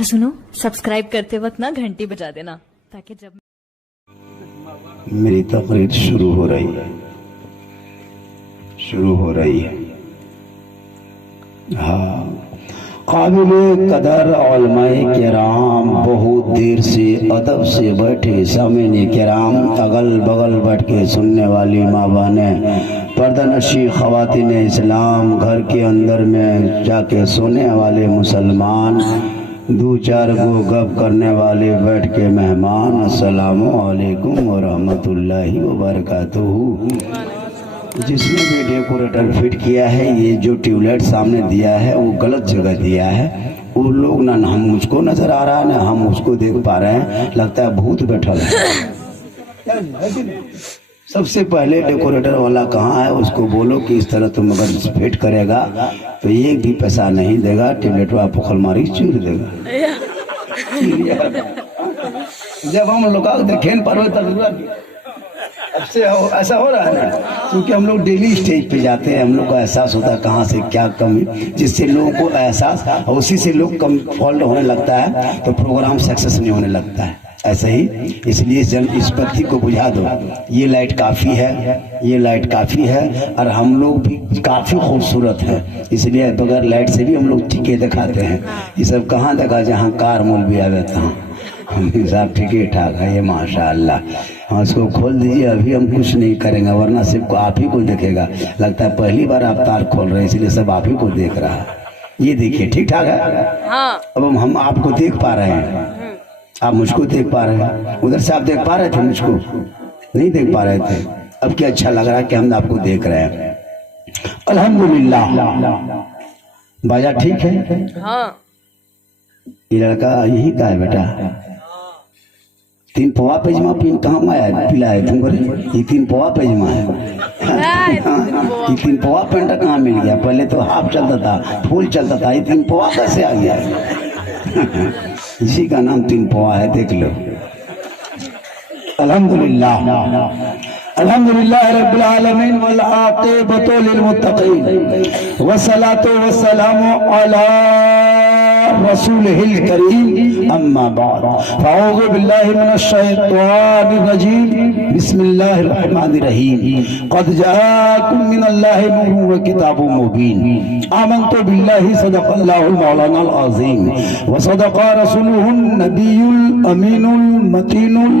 अच्छा सुनो, सब्सक्राइब करते वक्त ना घंटी बजा देना ताकि जब मेरी तकरीर शुरू हो रही है। हाँ, काबिल कदर उलमाए किराम बहुत देर से अदब से बैठे सामने किराम, अगल बगल बैठ के सुनने वाली माँ बहने, पर्दानशी ख़वातीन इस्लाम, घर के अंदर में जाके सोने वाले मुसलमान, दो चार गो गप करने वाले बैठ के मेहमान, अस्सलामु अलैकुम व रहमतुल्लाहि व बरकातुहू। जिसने भी डेकोरेटर फिट किया है, ये जो ट्यूबलाइट सामने दिया है वो गलत जगह दिया है। वो लोग ना हम मुझको नजर आ रहा है ना हम उसको देख पा रहे हैं, लगता है भूत बैठा है। सबसे पहले डेकोरेटर वाला कहाँ है, उसको बोलो कि इस तरह तुम अगर फिट करेगा तो एक भी पैसा नहीं देगा, ट्यूबलाइट आपको खलमारी चूर देगा। जब हम लोग देखें पर अब से ऐसा हो रहा है ना, क्योंकि हम लोग डेली स्टेज पे जाते हैं, हम लोग को एहसास होता है कहाँ से क्या कमी, जिससे लोगों को एहसास और उसी से लोग कम फॉल्ट होने लगता है तो प्रोग्राम सक्सेस नहीं होने लगता है। ऐसा ही इसलिए जन इस व्यक्ति को बुझा दो, ये लाइट काफ़ी है, ये लाइट काफ़ी है, और हम लोग भी काफ़ी खूबसूरत है, इसलिए बगैर लाइट से भी हम लोग ठीके दिखाते हैं। ये सब कहाँ देखा, जहाँ कार मूल भी आ जाता हूँ हम साहब ठीक ठाक है ये माशाअल्लाह। हाँ, इसको खोल दीजिए, अभी हम कुछ नहीं करेंगे वरना सिर्फ आप ही को देखेगा। लगता है पहली बार आप तार खोल रहे हैं इसलिए सब आप ही को देख रहा है। ये देखिए ठीक ठाक है। हाँ। अब हम आपको देख पा रहे हैं, आप मुझको देख पा रहे हैं। उधर से आप देख पा रहे थे, मुझको नहीं देख पा रहे थे। अब क्या अच्छा लग रहा है कि हम आपको देख रहे हैं। अल्हम्दुलिल्लाह। बाजा ठीक है। हाँ। ये लड़का यही का है बेटा। 3 पौवा पैजमा पिन कहाँ में आया पिला है तुमको? ये 3 पौवा पैजमा है। ये 3 पौवा पेंट कहाँ मिल गया? पहले तो हाफ चलता था, फुल चलता था, ये 3 पौवा कैसे आ गया है? इसी का नाम 3 पौवा है, देख लो। अल्हम्दुलिल्लाह अल्हम्दुलिल्लाह रब्बिल आलमीन वल आक़िबतु लिल मुत्तक़ीन वस्सलातु वस्सलामु अला रसूलिहिल करीम, अम्मा बाद, फ़अऊज़ु बिल्लाहि मिनश शैतानिर रजीम, बिस्मिल्लाहिर रहमानिर रहीम। क़द जाअकुम मिनल्लाहि नूरुन व किताबुम मुबीन, आमनतु बिल्लाहि सदक़ल्लाहुल मौलानाल अज़ीम व सदक़ा रसूलुहुन नबियुल अमीनुल मतीनुल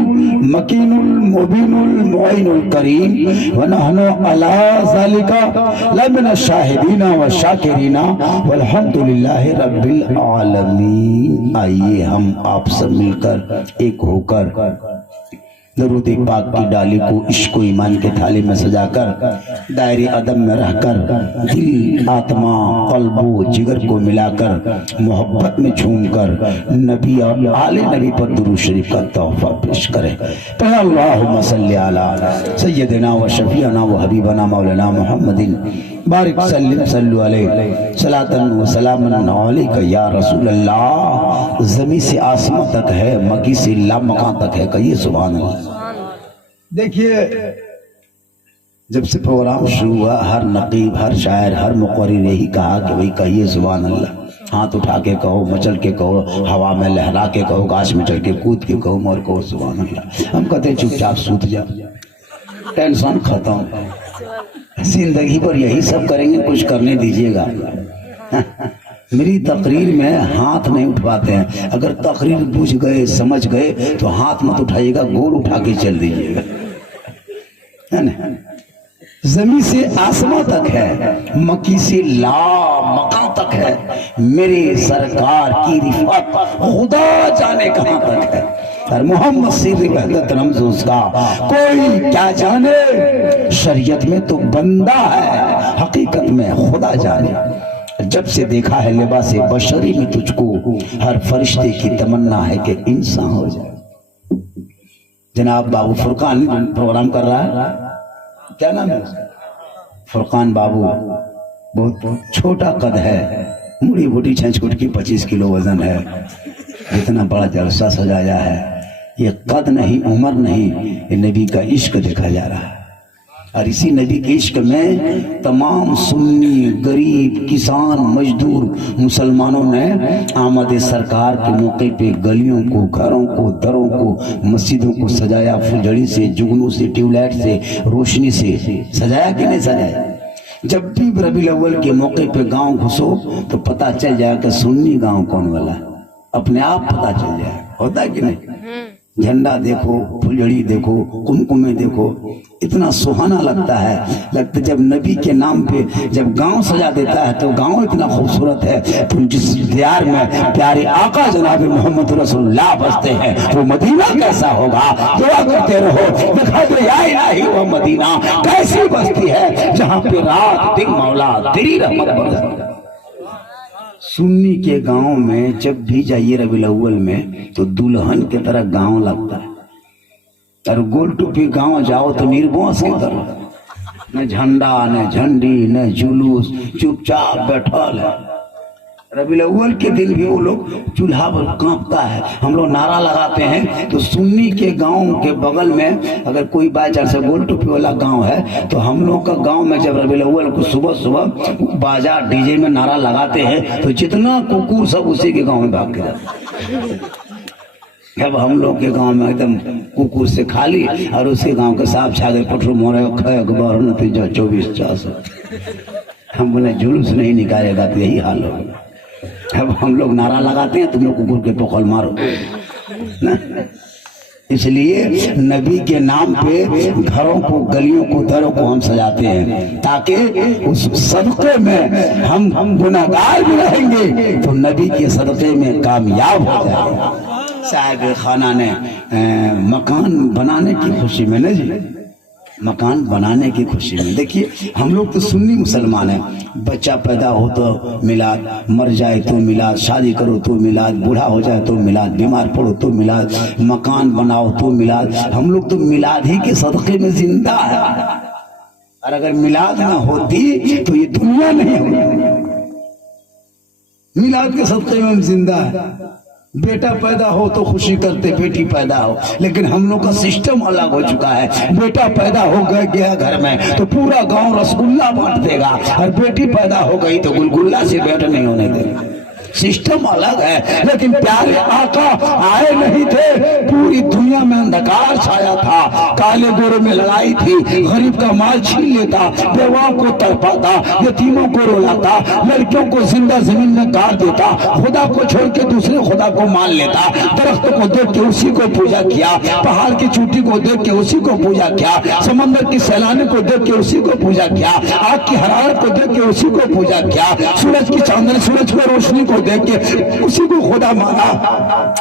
मकीनुल मुबीनुल मुईनुल करीम व नहनु अला ज़ालिका लमिनश शाहिदीना व शाकिरीना वल्हम्दुलिल्लाहि रब्बिल आलमीन। आइए हम आप सब मिलकर एक होकर दरूद पाक की डाली को इश्क व ईमान के थाली में सजाकर, दायरे अदब में रहकर, दिल आत्मा कल्बो जिगर को मिलाकर, मोहब्बत में झूमकर नबी और आले नबी पर दुरूद शरीफ का तोहफा पेश करें। पहला अल्लाहुम्मा सल्ली अला सय्यदिना व शफीअना व हबीबना मौलाना मुहम्मदिन बारिक सल्लिम सल्लु अलैहि सलातन व सलामन अलैका या रसूल अल्लाह। ज़मीन से आसमां तक है, मकी से लामकां तक है, कहिए सुभान अल्लाह। देखिए, जब से प्रोग्राम शुरू हुआ हर नकीब, हर शायर, हर मुक़र्रिर यही कहा कि भाई कहिए सुभान अल्लाह। हाथ उठा के कहो, मचल के कहो, हवा में लहरा के कहो, गाछ में चढ़ के कूद के कहो, मोर कहो सुभान अल्लाह। हम कहते चुपचाप सूत जा, टेंशन खत्म। जिंदगी पर यही सब करेंगे, कुछ करने दीजिएगा। मेरी तकरीर में हाथ नहीं उठवाते हैं, अगर तकरीर बुझ गए समझ गए तो हाथ मत उठाइएगा, गोल उठा के चल दीजिएगा, है ना। जमीन से आसमां तक है, मकी से लामकां तक है, मेरे सरकार की रिफत खुदा जाने कहां तक है। और मोहम्मद सिर्र वहदत रमज़ उसका कोई क्या जाने, शरीयत में तो बंदा है, हकीकत में खुदा जाने। जब से देखा है लिबास बशरी में तुझको, हर फरिश्ते की तमन्ना है कि इंसान हो जाए। जनाब बाबू फुरकान प्रोग्राम कर रहा है, क्या नाम है? फुरकान बाबू, बहुत छोटा कद है, मुड़ी बूटी छंचकुट की 25 किलो वजन है। इतना बड़ा जलसा सजाया है, ये कद नहीं, उम्र नहीं, ये नबी का इश्क देखा जा रहा है। और इसी नबी के इश्क में तमाम सुन्नी, गरीब, किसान, मजदूर मुसलमानों ने आमद सरकार के मौके पे गलियों को, घरों को, दरों को, मस्जिदों को सजाया। फुलझड़ी से, जुगनू से, ट्यूबलाइट से, रोशनी से सजाया कि नहीं सजाया। जब भी रबीउल अव्वल के मौके पे गांव घुसो तो पता चल जाए कि सुन्नी गांव कौन वाला है, अपने आप पता चल जाए। होता कि नहीं? झंडा देखो, फुलझड़ी देखो, कुमकुमे देखो, इतना सुहाना लगता है। लगता जब नबी के नाम पे जब गांव सजा देता है तो गांव इतना खूबसूरत है। तुम जिस दियार में प्यारे आका जनाब मोहम्मद रसूलुल्लाह बसते हैं वो मदीना कैसा होगा। दुआ करते रहो, दिखा दे या इलाही वो मदीना कैसी बस्ती है जहाँ पे रात दिन मौला तेरी रहमत बरसती। सुन्नी के गांव में जब भी जाइए रबीउल अव्वल में तो दुल्हन की तरह गांव लगता है। और गोल टूपी गांव जाओ तो निर्बोस की तरह, न झंडा, न झंडी, न जुलूस, चुपचाप बैठल है। रबीउल अव्वल के दिन भी वो लोग चूल्हा पर कांपता है। हम लोग नारा लगाते हैं तो सुन्नी के गांव के बगल में अगर कोई बाई चांस गोल टोपी वाला गांव है तो हम लोग का गांव में जब रबीउल अव्वल को सुबह सुबह बाजा डीजे में नारा लगाते हैं तो जितना कुकुर सब उसी के गांव में भाग के जाते। जब हम लोग के गांव में एकदम कुकुर से खाली और उसके गांव के साफ छागल पटरू मोरे अखबार नतीजा 24 हम बोले जुलूस नहीं निकालेगा तो यही हाल होगा। अब हम लोग नारा लगाते हैं तुम लोग कुकुर के पकड़ मारो ना। इसलिए नबी के नाम पे घरों को, गलियों को, दरों को हम सजाते हैं ताकि उस सदक़े में हम गुनाहगार भी रहेंगे तो नबी के सदक़े में कामयाब हो जाए। साहिब खाना ने मकान बनाने की खुशी में न जी, मकान बनाने की खुशी में। देखिए हम लोग तो सुन्नी मुसलमान हैं। बच्चा पैदा हो तो मिलाद, मर जाए तो मिलाद, शादी करो तो मिलाद, बूढ़ा हो जाए तो मिलाद, बीमार पड़ो तो मिलाद, मकान बनाओ तो मिलाद। हम लोग तो मिलाद ही के सदक़े में जिंदा है। और अगर मिलाद ना होती तो ये दुनिया नहीं होती। मिलाद के सदक़े में हम जिंदा है। बेटा पैदा हो तो खुशी करते, बेटी पैदा हो, लेकिन हम लोग का सिस्टम अलग हो चुका है। बेटा पैदा हो गया घर में तो पूरा गांव रसगुल्ला बांट देगा और बेटी पैदा हो गई तो गुलगुल्ला से भेंट नहीं होने देगा। सिस्टम अलग है। लेकिन प्यारे आका आए नहीं थे, पूरी दुनिया में अंधकार छाया था, काले गोरे में लड़ाई थी, गरीब का माल छीन लेता, बेवाओं को तड़पाता, यतीमों को रुलाता, लड़कियों को जिंदा जमीन में गाड़ देता, खुदा को छोड़ के दूसरे खुदा को मान लेता, दरख्त को देख के उसी को पूजा किया, पहाड़ की चोटी को देख के उसी को पूजा किया, समंदर की सैलानी को देख के उसी को पूजा किया, आग की हरारत को देख के उसी को पूजा किया, सूरज की चांदनी, सूरज की रोशनी को देख के उसी को खुदा माना,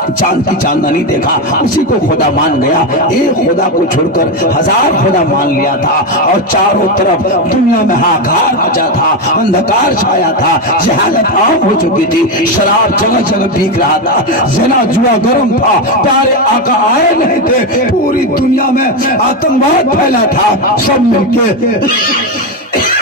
चांद की चांदनी देखा उसी को खुदा मान गया। एक खुदा को छोड़कर हजार खुदा मान लिया था और चारों तरफ दुनिया में हाहाकार मचा था, अंधकार छाया था, जहालत आम हो चुकी थी, शराब जगह जगह बिक रहा था, ज़िना जुआ गर्म था। प्यारे आका आए नहीं थे, पूरी दुनिया में आतंकवाद फैला था। सब मिलके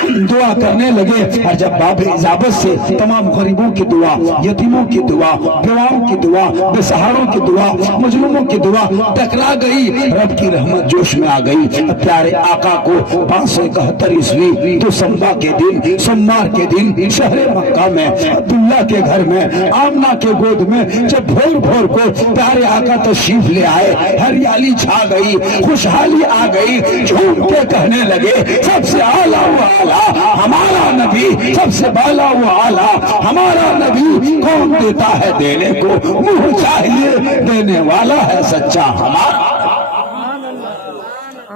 दुआ करने लगे और जब बाब इजाबत से तमाम गरीबों की दुआ, यतीमों की दुआ, बेवाओं की दुआ, बेसहारों की दुआ, मजलूमों की दुआ टकरा गई, रब की रहमत जोश में आ गई। प्यारे आका को 571 ईस्वी दिसंबर के दिन, सोमवार के दिन शहर मक्का में अब्दुल्ला के घर में, आमना के गोद में जब भोर भोर को प्यारे आका तशरीफ ले आए, हरियाली छा गई, खुशहाली आ गई, झूम के कहने लगे सबसे आला आला हमारा नबी, सबसे बाला वो आला हमारा नबी। कौन देता है देने को, मुंह चाहिए देने वाला है सच्चा हमारा।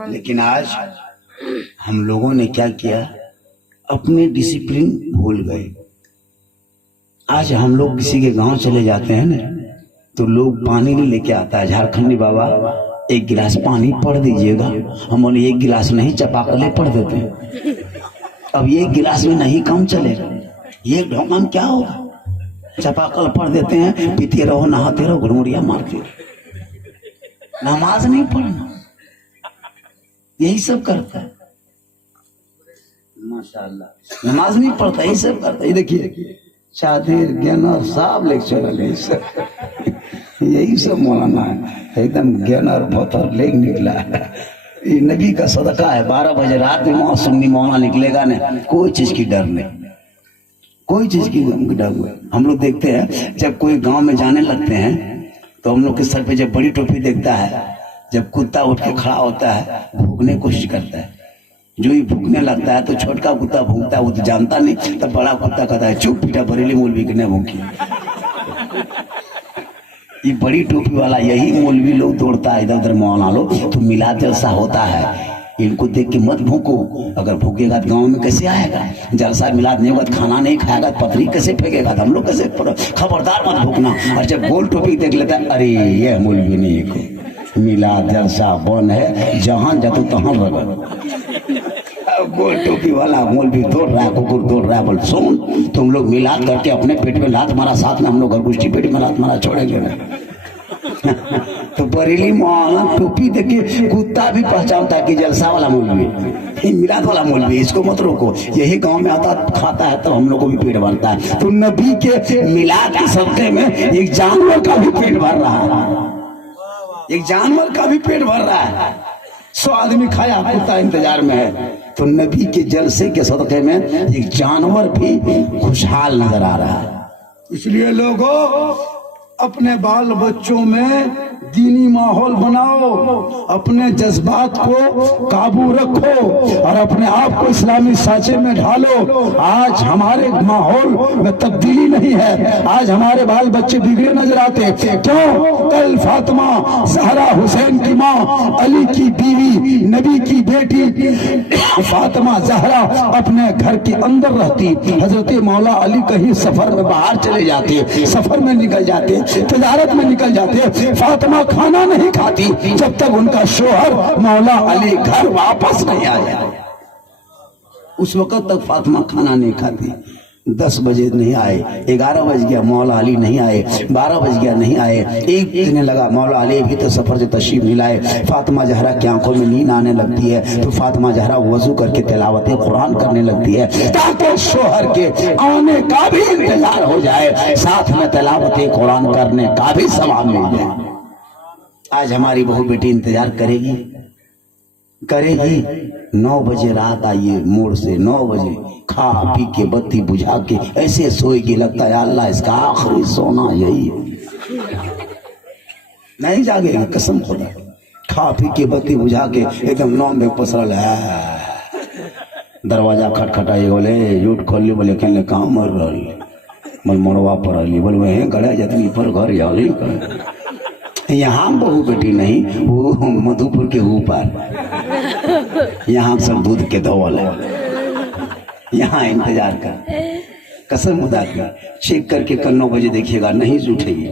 लेकिन आज हम लोगों ने क्या किया, अपने डिसिप्लिन भूल गए। आज हम लोग किसी के गांव चले जाते हैं ना तो लोग पानी नहीं लेके आता है। झारखंडी बाबा एक गिलास पानी पढ़ दीजिएगा, हम एक गिलास नहीं चपाकले पढ़ देते हैं। अब ये गिलास में नहीं काम चलेगा, ये ढोंगन क्या होगा, चपाकल पढ़ देते हैं, पीते रहो, नहाते रहो, घुड़मुड़िया मारते रहो, नमाज नहीं पढ़ना, यही सब करता है। माशाअल्लाह नमाज नहीं पढ़ता, यही सब करता है। ये देखिए शादिर ज्ञानर सब लेक्चर यही सब मौलाना है, एकदम ज्ञानर भोतर लेग निकला है। ये नबी का सदका है। 12 बजे रात में वहां सुन्नी मौला निकलेगा ना, कोई चीज की डर नहीं, कोई चीज की डर नहीं। हम लोग देखते हैं जब कोई गांव में जाने लगते हैं तो हम लोग के सर पे जब बड़ी टोपी देखता है, जब कुत्ता उठ के खड़ा होता है भूखने की कोशिश करता है, जो ही भूखने लगता है तो छोटका कुत्ता भूखता है, वो तो जानता नहीं, तब बड़ा कुत्ता कहता है चुप बेटा बरेली मौलवी के नहीं भूखी। ये बड़ी टोपी वाला यही मौलवी लोग तोड़ता है इधर उधर मौलाना लोग। तो मिलाद जलसा होता है, इनको देख के मत भूको। अगर भूकेगा तो गाँव में कैसे आएगा? जलसा मिलाद नहीं होगा तो खाना नहीं खाएगा, पथरी कैसे फेंकेगा? हम लोग कैसे? खबरदार मत भूकना। और जब गोल टोपी देख लेता है, अरे ये मौलवी नहीं को मिलाद जलसा बन है, जहां जातो तहां लगा। गोल टोपी वाला मौलवी दौड़ रहा है, कुकुर दौड़ रहा है। बोल सुन, तुम लोग मिलाद करके अपने पेट में लात मारा, साथ में हम लोग घरगुष्टी पेट में लात मारा, छोड़ेंगे ना। तो बरेली मौलाना टोपी देखे कुत्ता भी पहचानता है कि जलसा वाला मौलवी, मिलाद वाला मौलवी, इसको मत रोको। यही गांव में आता खाता है तो हम लोग को भी पेट भरता है। तो नबी के मिलाद के सदके में एक जानवर का भी पेट भर रहा है, एक जानवर का भी पेट भर रहा है। 100 आदमी खाया, कुत्ता इंतजार में है। तो नबी के जलसे के सदके में एक जानवर भी खुशहाल नजर आ रहा है। इसलिए लोगों अपने बाल बच्चों में दीनी माहौल बनाओ, अपने जज्बात को काबू रखो और अपने आप को इस्लामी साँचे में ढालो। आज हमारे माहौल में तब्दीली नहीं है, आज हमारे बाल बच्चे बिगड़े नजर आते। क्यों? कल फातिमा ज़हरा हुसैन की माँ, अली की बीवी, नबी की बेटी फातिमा ज़हरा अपने घर के अंदर रहती, हजरत मौला अली कहीं सफर में बाहर चले जाते, सफर में निकल जाते, तजारत में निकल जाते। फातिमा खाना नहीं खाती जब तक उनका शोहर मौला अली घर वापस नहीं आ जाए। उस वक्त तक फातिमा खाना नहीं खाती। 10 बजे नहीं आए, 11 बज गया मौला अली नहीं आए, 12 बज गया नहीं आए, एक दिन लगा मौला अली भी तो सफर से तशरीफ नहीं लाए। फातिमा जहरा की आंखों में नींद आने लगती है तो फातिमा जहरा वजू करके तिलावत कुरान करने लगती है ताकि शोहर के आने का भी इंतजार हो जाए, साथ में तिलावत कुरान करने का भी सवाब मिल जाए। आज हमारी बहू बेटी इंतजार करेगी, करेगी। 9 बजे रात आइए मोड़ से, 9 बजे खा पी के बत्ती बुझा के ऐसे सोएगी, लगता है अल्लाह इसका आखिरी सोना यही है। नहीं जागेगी कसम खुदा। खा पी के बत्ती बुझा के एकदम 9 में पसरल है। दरवाजा खटखटाइए, बोले झूठ खोल ली, बोले कहने कहाँ मर रही, बोल मोड़वा पर अली, बोल वही गड़ा जतनी पर घर जाली कर। यहाँ बहू बेटी नहीं, वो मधुपुर के ऊपर, यहाँ सब दूध के धोवल है, यहाँ इंतजार कर। कसम खुदा की चेक करके कल 9 बजे देखिएगा, नहीं उठेगी,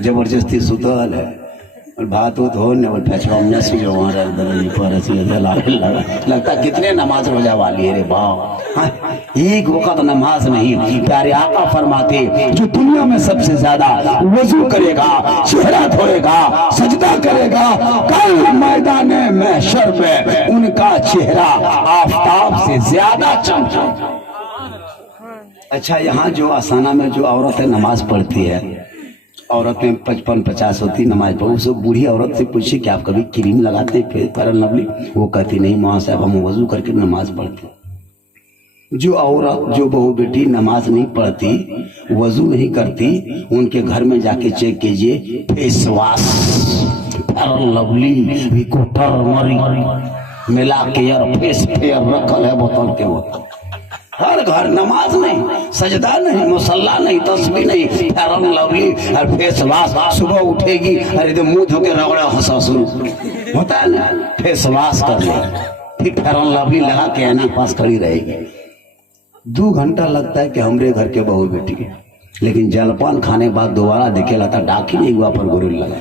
जबरदस्ती सुतल है। और भात उत हो न लगता कितने नमाज रोजा वाली है रे बाप। एक वक्त नमाज नहीं, प्यारे आका फरमाते जो दुनिया में सबसे ज्यादा वजू करेगा, चेहरा धोएगा, सजदा करेगा, कल मैदान महशर में उनका चेहरा आफताब से ज्यादा चमकेगा। अच्छा, यहाँ जो आसाना में जो औरतें नमाज पढ़ती है, औरतें 55-50 होती नमाज पढ़ो, उस बूढ़ी औरत से पूछे कि आप कभी क्रीम लगाते हैं फेयर लवली? वो कहती नहीं माँ साहब, हम वजू करके नमाज पढ़ते। जो औरत, जो बहू बेटी नमाज नहीं पढ़ती, वजू नहीं करती, उनके घर में जाके चेक कीजिए, face wash, fair lovely, Vicco turmeric मिला के यार फेस फेयर रखल है बोतल के बोतल। हर घर नमाज नहीं, सजदा नहीं, मुसल्ला नहीं, तस्बीह नहीं, फेयर लवली और फेस वॉश। सुबह उठेगी अरे तो मुंह धो के रगड़ा हंसा शुरू होता है ना, फेस वॉश कर ले, फिर फेयर लवली लगा के आना पास खड़ी रहेगी। 2 घंटा लगता है कि हमरे घर के बहू बेटी, लेकिन जलपान खाने बाद दोबारा देखे लाता डाकी नहीं हुआ पर गुरुल लगा।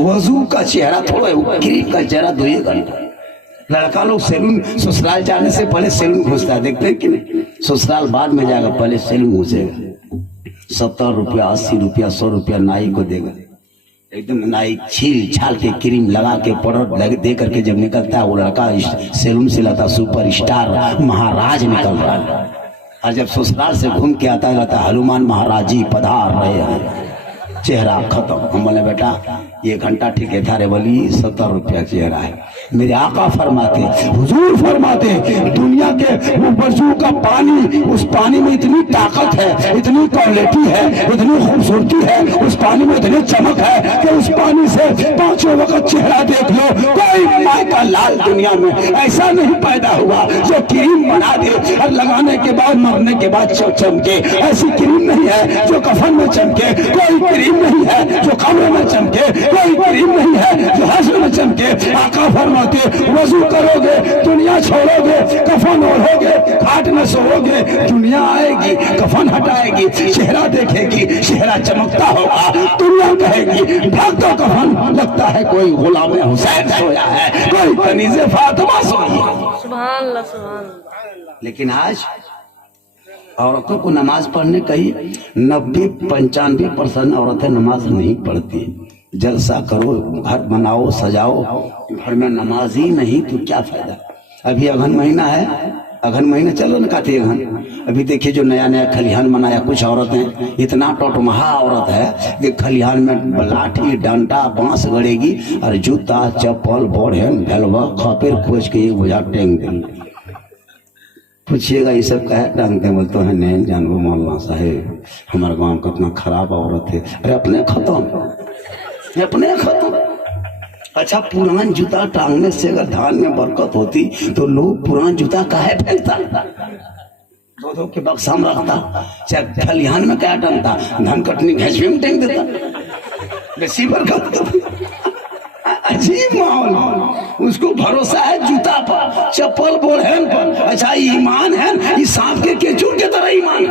वजू का चेहरा थोड़ा, क्रीम का चेहरा 2 घंटा। लड़का लोग सैलून, ससुराल जाने से पहले सैलून घुसता है, देखते हैं कि नहीं? ससुराल बाद में जाएगा, पहले सैलून घुसेगा। 70 रुपया, 80 रुपया, 100 रुपया नाई को देगा। एकदम नाई छील छाल के क्रीम लगा के पाउडर दे करके जब निकलता है वो लड़का सैलून से लाता सुपर स्टार महाराज निकल रहा है। और जब ससुराल से घूम के आता है, हनुमान महाराज जी पधार रहे हैं, चेहरा खत्म। हम बोले बेटा 1 घंटा ठीक है था रे बोली 70 रुपया चेहरा है। मेरे आका फरमाते, हुजूर फरमाते, दुनिया के वो वजू का पानी, उस पानी में इतनी ताकत है, इतनी क्वालिटी है, इतनी खूबसूरती है, उस पानी में इतनी चमक है कि उस पानी से 5 वक्त चेहरा देख लो। कोई माँ का लाल दुनिया में ऐसा नहीं पैदा हुआ जो क्रीम बना दे और लगाने के बाद मरने के बाद चमके। ऐसी क्रीम नहीं है जो कफन में चमके, कोई क्रीम नहीं है जो कब्र में चमके, कोई क्रीम नहीं है जो हश्र में चमके। आका फरमाते, वजू करोगे दुनिया छोड़ोगे, कफन ओढ़ोगे खाट में सोओगे, दुनिया आएगी कफन हटाएगी, चेहरा देखेगी, चेहरा चमकता होगा, दुनिया कहेगी भाग तो कफन लगता है कोई गुलाम हुसैन सोया है, कोई कनीज़े फातिमा सोई है। सुभान अल्लाह, सुभान अल्लाह। लेकिन आज औरतों को नमाज पढ़ने कही 90-95% औरतें नमाज नहीं पढ़ती। जलसा करो, घर बनाओ, सजाओ, घर में नमाज ही नहीं तो क्या फायदा। अभी अगहन महीना है, अगहन महीना चलो न कहते अगहन। अभी देखिए जो नया नया खलिहान बनाया, कुछ औरतें इतना टोटमहा औरत है कि खलिहान में लाठी डंडा बांस गड़ेगी और जूता चप्पल बोढ़ेन ढलवा खापेर खोज के एक बोझा टेंग देंगे। पूछिएगा ये सब कहे टांगते, बोलते हैं नहीं जानबो मौलाना साहेब हमारे गांव का इतना खराब औरत है। अरे अपने खत्म, अपने खत्म। अच्छा पुरान जूता टांगने से अगर धान में बरकत होती तो लोग पुरान जूता काहे फेंकता, दो के बक्सा में रखता, चाहे खलिहान में क्या टांगता, धान कटनी घेसवे में टांग देता, बेसी बरकत। अजीब माहौल। उसको भरोसा है जूता पर, चप्पल बोढ़ेन पर। अच्छा ईमान है, ये सांप के केचुर के तरह ईमान है।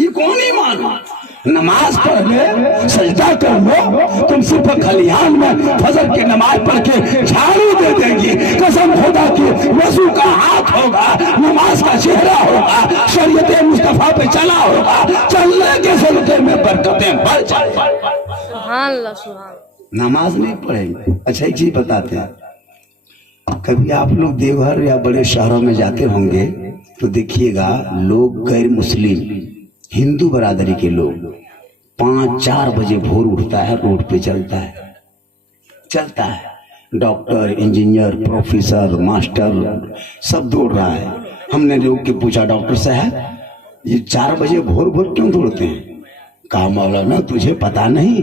ये कौन ईमान? नमाज पढ़ ले, सजदा कर लो, तुम सिर्फ खलिहान में फजर की नमाज पढ़ के झाड़ू दे देंगी। कसम खुदा की, वजू का हाथ होगा, नमाज का चेहरा होगा, शरीयत मुस्तफा पे चला होगा, चलने के सदके में बरकतें बढ़ जाए। सुभान अल्लाह, सुभान। नमाज नहीं पढ़ेंगे। अच्छा एक चीज बताते हैं, कभी आप लोग देवघर या बड़े शहरों में जाते होंगे तो देखिएगा लोग गैर मुस्लिम हिंदू बरादरी के लोग 5-4 बजे भोर उठता है, रोड पे चलता है। डॉक्टर, इंजीनियर, प्रोफेसर, मास्टर सब दौड़ रहा है। हमने लोग के पूछा, डॉक्टर साहब ये 4 बजे भोर भोर क्यों दौड़ते हैं? कहा मौलाना तुझे पता नहीं,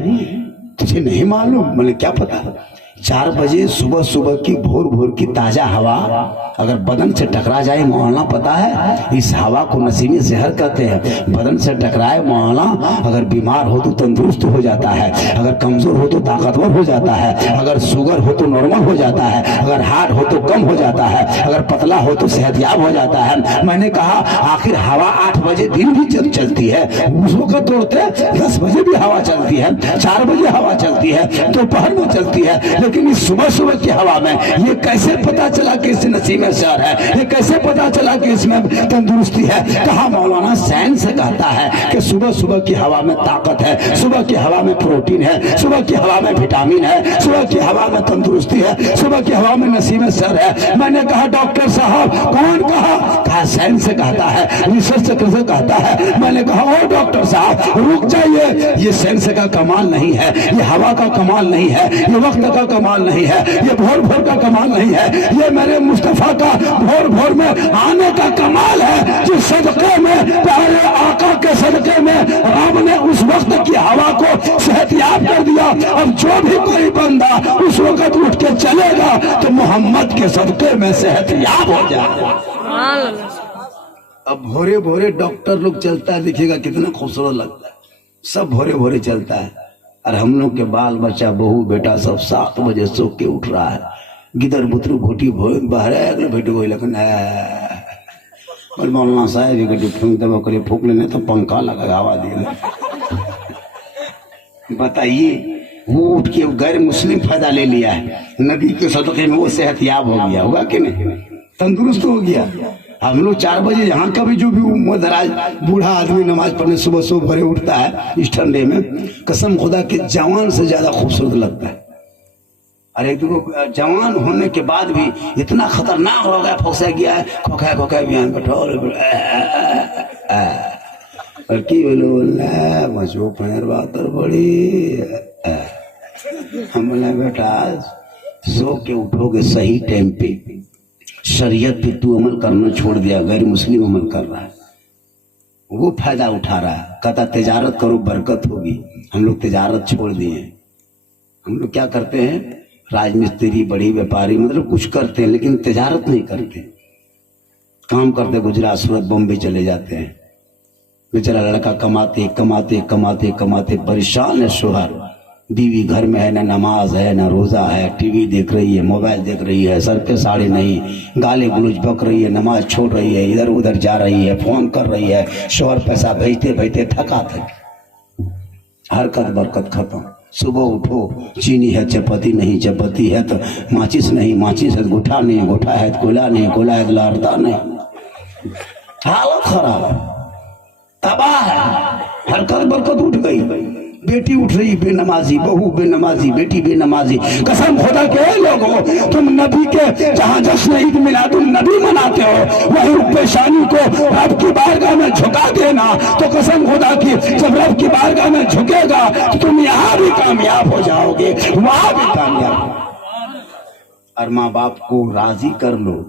तुझे नहीं मालूम? मैंने क्या पता? 4 बजे सुबह सुबह की भोर भोर की ताजा हवा अगर बदन से टकरा जाए मौलाना, पता है इस हवा को नसीमी जहर कहते हैं। बदन से टकराए मौलाना, अगर बीमार हो तो तंदुरुस्त हो जाता है, अगर कमजोर हो तो ताकतवर हो जाता है, अगर शुगर हो तो नॉर्मल हो जाता है, अगर हार्ट हो तो कम हो जाता है, अगर पतला हो तो सेहतयाब हो जाता है। मैंने कहा आखिर हवा 8 बजे दिन भी चलती है, उस वक्त तोड़ते 10 बजे भी हवा चलती है, 4 बजे हवा चलती है, दोपहर में चलती है, लेकिन इस सुबह सुबह की हवा में ये कैसे पता चला कि इस नसीब में शर है? ये कैसे पता चला कि इसमें तंदुरुस्ती है? कहा मौलाना साइंस से कहता है कि सुबह सुबह की हवा में ताकत है, सुबह की हवा में प्रोटीन है, सुबह की हवा में विटामिन है, सुबह की हवा में तंदुरुस्ती है, सुबह की हवा में नसीब में शर है। मैंने कहा डॉक्टर साहब कौन कहा? कहा साइंस से कहता है, रिसर्च से कहता है। मैंने कहा ओ डॉक्टर साहब रुक जाइए, ये साइंस का कमाल नहीं है, ये हवा का कमाल नहीं है, ये वक्त का कमाल नहीं है, ये भोर भोर का कमाल नहीं है, ये मेरे मुस्तफा का भोर भोर में आने का कमाल है। जो सदके में प्यारे आका के सदके में रब ने उस वक्त की हवा को सेहतयाब कर दिया। अब जो भी कोई बंदा उस वक्त उठ के चलेगा तो मोहम्मद के सदके में सेहतयाब हो जाएगा। अब भोरे भोरे डॉक्टर लोग चलता है, देखिएगा कितना खूबसूरत लगता है, सब भोरे भोरे चलता है। और हम लोग के बाल बच्चा बहू बेटा सब 7 बजे सो के उठ रहा है। गिदर बुतरू घोटी बहरे बेटे को लखन मौलाना साहब फूक दबा कर फूक लेने तो पंखा लगा हवा दिए। बताइए वो उठ के गैर मुस्लिम फायदा ले लिया है, नबी के सदके में वो सेहतयाब हो गया, हुआ कि नहीं? तंदुरुस्त हो गया। हम लोग 4 बजे यहाँ का भी जो भी उम्रदराज बूढ़ा आदमी नमाज पढ़ने सुबह सुबह भरे उठता है इस ठंडे में, कसम खुदा के जवान से ज्यादा खूबसूरत लगता है। अरे देखो जवान होने के बाद भी इतना खतरनाक हो गया, फंसा गया है, खोखा खोखा बयान बैठो लड़की बोले मचो पैर बातर बड़ी। हम बोले बेटा सो के उठोगे सही टाइम पे, शरीयत पे तू अमल करना छोड़ दिया, गैर मुस्लिम अमल कर रहा है, वो फायदा उठा रहा है। कहता तिजारत करो बरकत होगी। हम लोग तिजारत छोड़ दिए। हम लोग क्या करते हैं, राजमिस्त्री बड़ी व्यापारी मतलब कुछ करते हैं लेकिन तिजारत नहीं करते। काम करते गुजरात सूरत बॉम्बे चले जाते हैं। बेचारा लड़का कमाते कमाते कमाते कमाते परेशान है, शोहर बीवी घर में है, ना नमाज है ना रोजा है, टीवी देख रही है, मोबाइल देख रही है, सर पे साड़ी नहीं, गाली गलौज बक रही है, नमाज छोड़ रही है, इधर उधर जा रही है, फोन कर रही है, शोहर पैसा भेजते भेजते थका थक, हरकत बरकत खत्म। सुबह उठो चीनी है चपाती नहीं, चपाती है तो माचिस नहीं, माचिस है गोठा नहीं, गोठा है तो कोयला नहीं, कोयला है तो लारदा नहीं। हालत खराब है, तबाह है, हरकत बरकत उठ गई। बेटी उठ रही बेनमाजी, बहू बेनमाजी, बेटी बेनमाजी। कसम खुदा के लोगों, तुम नबी के जहां जश्न ईद मिलादुन नबी मनाते हो वही पेशानी को रब की बारगाह में झुका देना। तो कसम खुदा की जब रब की बारगाह में झुकेगा तो तुम यहाँ भी कामयाब हो जाओगे, वहां भी कामयाब। और माँ बाप को राजी कर लो।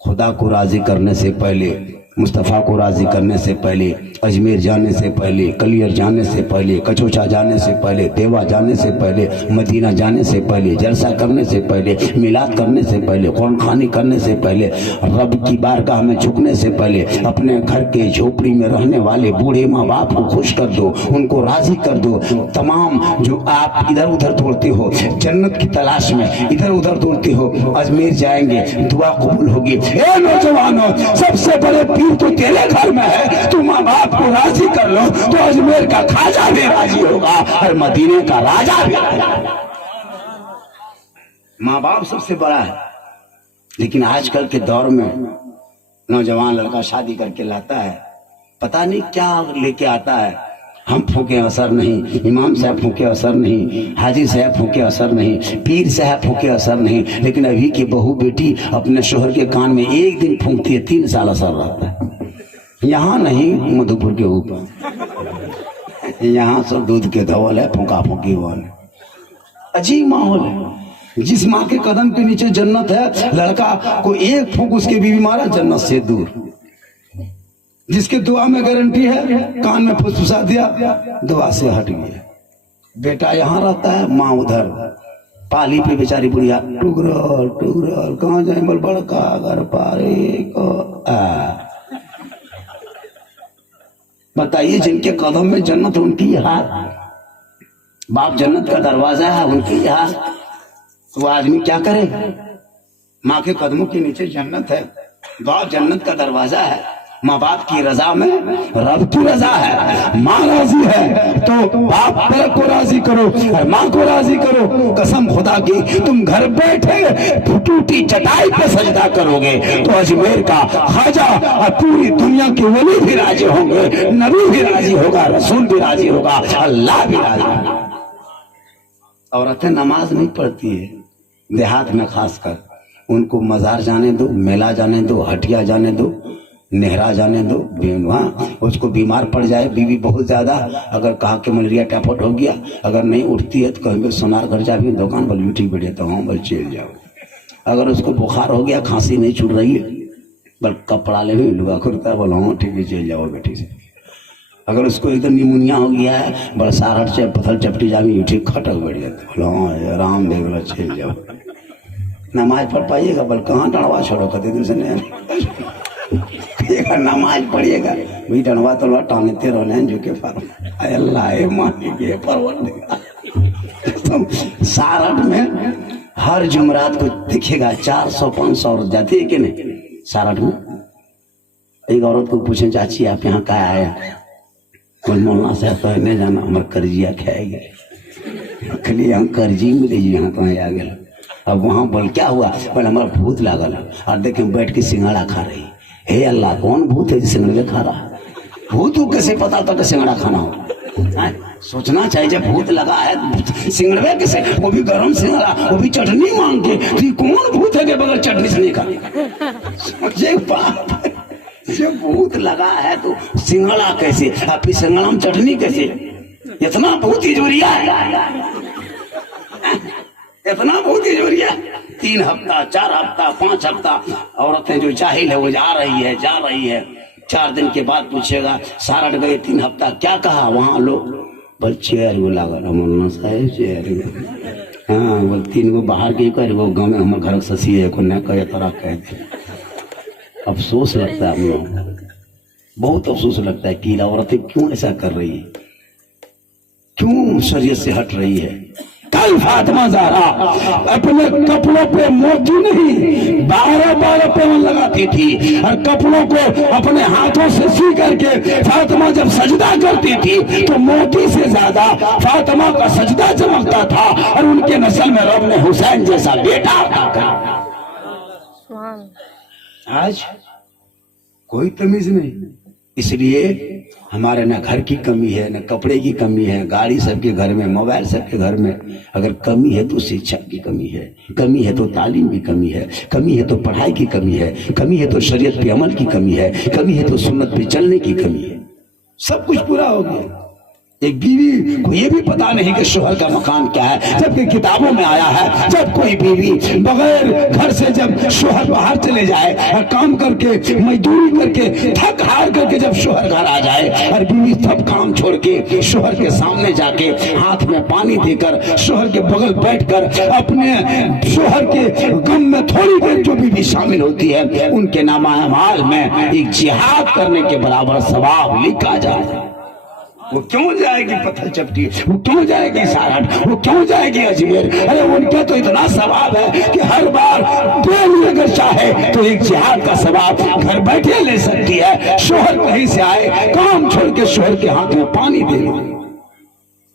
खुदा को राजी करने से पहले, मुस्तफ़ा को राजी करने से पहले, अजमेर जाने से पहले, कलियर जाने से पहले, कचोचा जाने से पहले, देवा जाने से पहले, मदीना जाने से पहले, जलसा करने से पहले, मिलाद करने से पहले, कुरान खानी करने से पहले, रब की बारगाह में झुकने से पहले अपने घर के झोपड़ी में रहने वाले बूढ़े माँ बाप को खुश कर दो, उनको राजी कर दो। तमाम जो आप इधर उधर दौड़ते हो जन्नत की तलाश में, इधर उधर दौड़ते हो, अजमेर जाएंगे दुआ कबूल होगी। ए नौजवानों, सबसे बड़े पीर तो तेरे घर में है। तुम माँ बाप को राजी कर लो तो अजमेर का खाजा भी राजी होगा और मदीने का राजा भी राजी। माँ बाप सबसे बड़ा है। लेकिन आजकल के दौर में नौजवान लड़का शादी करके लाता है, पता नहीं क्या लेके आता है। हम फूके असर नहीं, इमाम साहब फूके असर नहीं, हाजी साहब फूके असर नहीं, पीर साहब फूके असर नहीं। लेकिन अभी की बहू बेटी अपने शोहर के कान में एक दिन फूंकती है, 3 साल असर रहता है। यहाँ नहीं, मधुपुर के ऊपर यहाँ सब दूध के धवल है, फूका फूकी वाले। अजीब माहौल है। जिस माँ के कदम के नीचे जन्नत है, लड़का को एक फूंक उसके बीवी मारा जन्नत से दूर। जिसके दुआ में गारंटी है, कान में फुसफुसा दिया, दुआ से हट गया। बेटा यहाँ रहता है, माँ उधर पाली पे बेचारी बुढ़िया टुगरल टुगरल, कहाँ जाए बोल बड़का घर पारे को। बताइए, जिनके कदम में जन्नत उनकी हाथ, बाप जन्नत का दरवाजा है उनकी हाथ, वो आदमी क्या करे? माँ के कदमों के नीचे जन्नत है, बाप जन्नत का दरवाजा है। माँ बाप की रजा में रब की रजा है। माँ राजी है तो बाप को राजी करो और माँ को राजी करो। कसम खुदा की, तुम घर बैठे टूटी चटाई पे सजदा करोगे तो अजमेर का ख्वाजा और पूरी दुनिया के वली भी राजी होंगे, नबी भी राजी होगा, रसूल भी राजी होगा, अल्लाह भी राजी होगा। औरतें नमाज नहीं पढ़ती है देहात में, खासकर उनको मजार जाने दो, मेला जाने दो, हटिया जाने दो, नेहरा जाने दो। वहाँ उसको बीमार पड़ जाए बीवी बहुत ज्यादा, अगर कहा कि मलेरिया टाइफाइड हो गया, अगर नहीं उठती है तो कहेंगे सोनार घर जा भी दुकान पर यूटी बैठे तो हाँ बल चल जाओ। अगर उसको बुखार हो गया, खांसी नहीं छूट रही है, बल कपड़ा ले लुगा खुरता बोलो हाँ ठीक है चल जाओ बेटी से। अगर उसको एकदम निमोनिया हो गया है, बल सारट से पथल चपटी जामी यूटी खटक बैठ जाते, बोलो हाँ आराम दे बोला चल जाओ। नमाज पढ़ पाइएगा, बल कहाँ टड़वा छोड़ो कहते दूसरे ने नमाज पढ़िएगा वही डंडवा तलवा टानते रहने जो के अल्लाह मानेंगे परवरदिगार। सारठ में हर जुमरात को दिखेगा 400-500 औरत जाती है कि नहीं सारठ में। एक औरत को पूछे चाची आप यहाँ क्या आया, कोई मोलना साहब तो नहीं जाना, हमारे कर्जिया खाएगा खाली यहाँ कर्जी मिले यहाँ तो आ गया। अब वहाँ बोल क्या हुआ, बोल हमारा भूत लागल और देखे बैठ के सिंगाड़ा खा रही। हे अल्लाह, कौन भूत है सिंगड़े खा रहा? भूत को कैसे पता था कि सिंगड़ा खाना हो? सोचना चाहिए जब भूत लगा है सिंगड़े कैसे, वो भी गरम सिंगड़ा, वो भी चटनी मांग के, तो कौन भूत है के बगैर चटनी से नहीं खा? सोचे बाप, जब भूत लगा है तो सिंगड़ा कैसे, और फिर सिंगड़ा में चटनी कैसे? इतना भूत ही जोरिया है, इतना भूत ही जोरिया। 3 हफ्ता 4 हफ्ता 5 हफ्ता औरतें जो जाहिल है वो जा रही है 4 दिन के बाद पूछेगा सारठ गए 3 हफ्ता क्या कहा वहां लोग? बोल चेयर वो लगा मौलाना साहब चेयर। हाँ बोल 3 गो बाहर के कर वो गाँव में हमारे घर ससी है को न कहे तरह कह दे। अफसोस लगता है हम लोग, बहुत अफसोस लगता है कि औरतें क्यों ऐसा कर रही है, क्यों शरीयत से हट रही है। कल फातिमा ज़हरा अपने कपड़ों पे मोती नहीं 12 पेन लगाती थी और कपड़ों को अपने हाथों से सी करके फातिमा जब सजदा करती थी तो मोती से ज्यादा फातिमा का सजदा चमकता था और उनके नस्ल में रब ने हुसैन जैसा बेटा था। आज कोई तमीज नहीं, इसलिए हमारे न घर की कमी है, न कपड़े की कमी है, गाड़ी सबके घर में, मोबाइल सबके घर में। अगर कमी है तो शिक्षा की कमी है, कमी है तो तालीम की कमी है, कमी है तो पढ़ाई की कमी है, कमी है तो शरीयत पे अमल की कमी है, कमी है तो सुन्नत पे चलने की कमी है। सब कुछ पूरा हो गया। एक बीवी को ये भी पता नहीं कि शोहर का मकान क्या है, जबकि किताबों में आया है जब कोई बीवी बगैर घर से जब शोहर बाहर चले जाए और काम करके मजदूरी करके थक हार करके जब शोहर घर आ जाए और बीवी सब काम छोड़ के शोहर के सामने जाके हाथ में पानी देकर शोहर के बगल बैठकर अपने शोहर के गम में थोड़ी देर जो बीवी शामिल होती है उनके नामा अमाल में एक जिहाद करने के बराबर सवाब लिखा जाए। वो क्यों जाएगी पत्थर चपटी, वो क्यों जाएगी सारठ, वो क्यों जाएगी अजमेर? अरे उनका तो इतना सवाब है कि हर बार डेली अगर चाहे तो एक जिहाद का सवाब घर बैठे ले सकती है। शोहर कहीं से आए काम छोड़ के शोहर के हाथ में पानी दे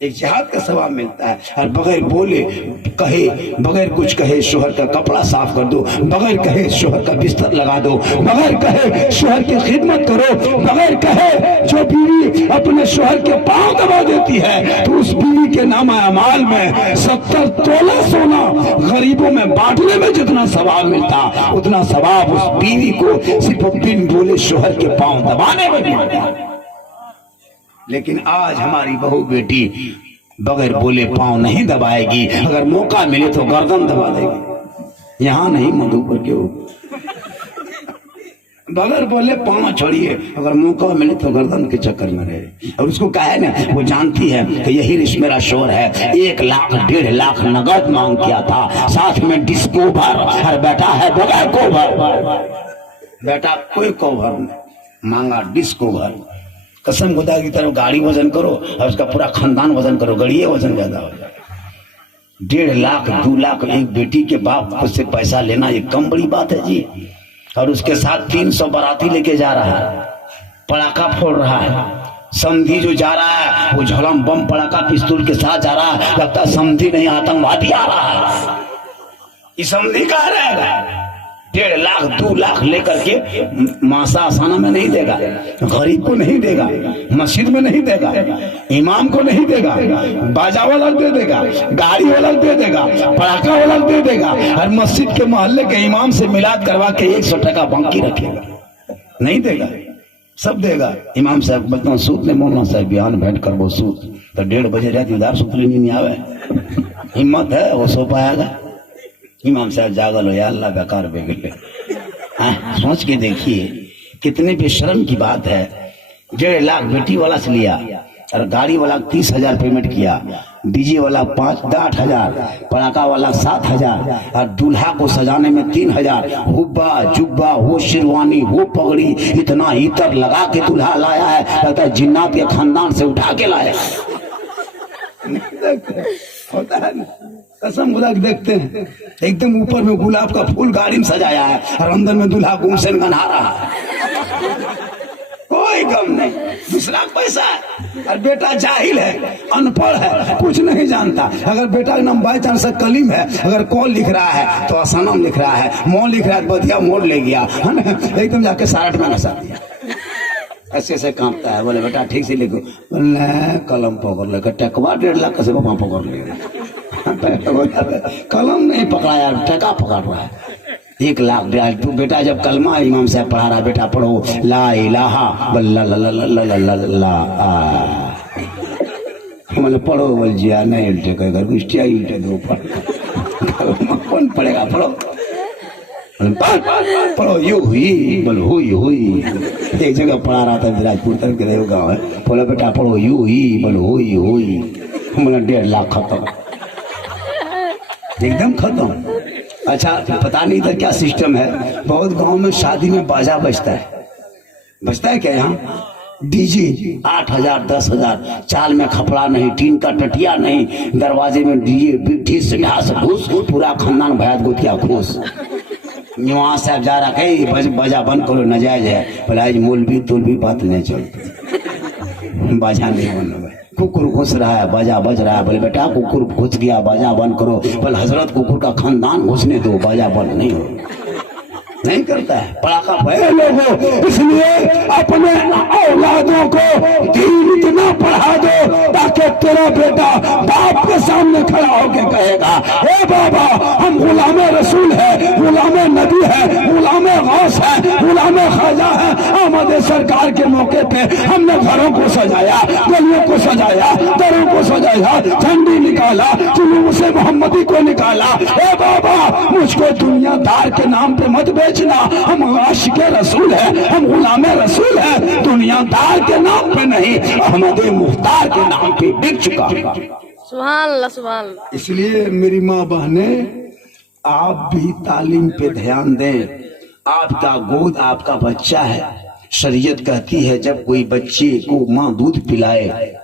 एक जिहाद का सवाब मिलता है। और बगैर बोले कहे, बगैर कुछ कहे शोहर का कपड़ा साफ कर दो, बगैर कहे शोहर का बिस्तर लगा दो, बगैर कहे शोहर की खिदमत करो, बगैर कहे जो बीवी अपने शोहर के पांव दबा देती है तो उस बीवी के नामा अमाल में 70 तोला सोना गरीबों में बांटने में जितना सवाब मिलता उतना सवाब उस बीवी को सिर्फ बिन बोले शोहर के पांव दबाने में मिलता। लेकिन आज हमारी बहू बेटी बगैर बोले पांव नहीं दबाएगी, अगर मौका मिले तो गर्दन दबा देगी। यहाँ नहीं मधुपुर के हो, बगैर बोले पांव छोड़िए, अगर मौका मिले तो गर्दन के चक्कर में रहे। और उसको कहा है ना, वो जानती है कि यही रिश्ते मेरा शोर है। 1 लाख 1.5 लाख नगद मांग किया था, साथ में डिस्को भर, और बेटा है बगैर कोभर, बेटा कोई कोभर नहीं मांगा, डिस्को भर। कसम खुदा की तरफ गाड़ी वजन करो और उसका पूरा खानदान वजन करो, गड़िए वजन ज्यादा हो जाए। 1.5 लाख 2 लाख एक बेटी के बाप से पैसा लेना ये कम बड़ी बात है जी। और उसके साथ 300 बाराती लेके जा रहा है, पटाखा फोड़ रहा है। समधी जो जा रहा है वो झलम बम पटाखा पिस्तौल के साथ जा रहा है, लगता है समधी नहीं आतंकवादी आ रहा है। ये समधी कहाँ रहेगा? 1.5 लाख 2 लाख लेकर के मासा आसाना में नहीं देगा, गरीब को नहीं देगा, मस्जिद में नहीं देगा, इमाम को नहीं देगा, बाजा वाला दे देगा, गाड़ी वाला दे देगा, पटाखा वाला दे देगा, और मस्जिद के मोहल्ले के इमाम से मिलाद करवा के 100 टका बाकी रखेगा, नहीं देगा। सब देगा। इमाम साहब बोलता हूँ सूत ने मौलाना साहब बयान बैठ कर वो सूत तो 1:30 बजे रात उधार सुतली नहीं आवे, हिम्मत है वो सो पाएगा। इमाम साहब जागल हो, या अल्लाह बेकार बिगड़े। सोच के देखिए कितने बेशर्म की बात है। 1.5 लाख बेटी वाला से लिया और गाड़ी वाला 30,000 पेमेंट किया, डीजे वाला 8,000, पटाखा वाला 7,000 और दूल्हा को सजाने में 3,000। हुब्बा जुब्बा वो शेरवानी वो पगड़ी इतना इतर लगा के दूल्हा लाया है, लगता है जिन्नात के खानदान से उठा के लाया। होता है ना, कसम खुदा के देखते हैं एकदम ऊपर में गुलाब का फूल गाड़ी में सजाया है और अंदर में दूल्हा गुमसेन गन्हा रहा है, कोई गम नहीं, 20 लाख पैसा है। और बेटा जाहिल है, अनपढ़ है, कुछ नहीं जानता। अगर बेटा का नाम बाई चांस कलीम है, अगर कौन लिख रहा है तो असनम लिख रहा है, मोन लिख रहा है बधिया मोड़ ले गया है ना, एकदम जाके 60 में नशा दिया। ऐसे ऐसे कांपता है, बोले बेटा ठीक से लिखो, कलम पकड़ ले, टकवा 1.5 लाख कैसे वहां पकड़ ले, कलम नहीं पकड़ा यार, टका पकड़ रहा है। 1 लाख ब्याज। तू बेटा जब कलमा इमाम साहब पढ़ा रहा, बेटा पढ़ो ला इलाहा वल्ला ला ला ला ला ला ला मैंने पढ़ो बोल जिया नहीं उल्टे कह घर गुस्टिया उल्टे दो कौन पढ़ेगा, पढ़ो पढ़ो यू हुई बोल हुई हुई। एक जगह पढ़ा रहा था विराजपुर तरफ के देव गाँव है, बोला बेटा पढ़ो यू हुई बोल हुई हुई। मैंने 1.5 लाख खत्म, एकदम खत्म। अच्छा पता नहीं था क्या सिस्टम है, बहुत गांव में शादी में बाजा बजता है क्या यहाँ डीजे 8,000 10,000, चाल में खपड़ा नहीं, टीन का टटिया नहीं, दरवाजे में डीजे ठीस ढास घूस, पूरा खानदान भयात गुतिया खुश। वहां साहब जा रहा है बाजा बंद करो नजायज है, बोला मौलवी तुलवी बात नहीं चलती, बाजा नहीं बन रहा। कुकुर घुस रहा है बाजा बज रहा है, बोले बेटा कुकुर घुस गया बाजा बंद करो, बोले हजरत कुकुर का खानदान घुसने दो, बाजा बंद नहीं हो, नहीं करता है पड़ाका भय लोगों। इसलिए अपने औलादों को दीन इतना पढ़ा दो ताकि तेरा बेटा बाप के सामने खड़ा होकर कहेगा ए बाबा हम गुलाम रसूल है, गुलाम नबी है, गुलाम गौस है, गुलाम ख्वाजा है। अहमद सरकार के मौके पे हमने घरों को सजाया, गलियों को सजाया, दरों को सजाया, झंडी निकाला, जुलूस मोहम्मदी को निकाला। ए बाबा मुझको दुनियादार के नाम पे मत बेचना, हम आशिक रसूल है, हम गुलाम रसूल है, दुनियादार के नाम पे नहीं, अहमद मुख्तार के नाम पे बिक चुका। सुभान अल्लाह सुभान अल्लाह। इसलिए मेरी माँ बहने आप भी तालीम पे ध्यान दें। आपका गोद आपका बच्चा है। शरीयत कहती है जब कोई बच्चे को माँ दूध पिलाए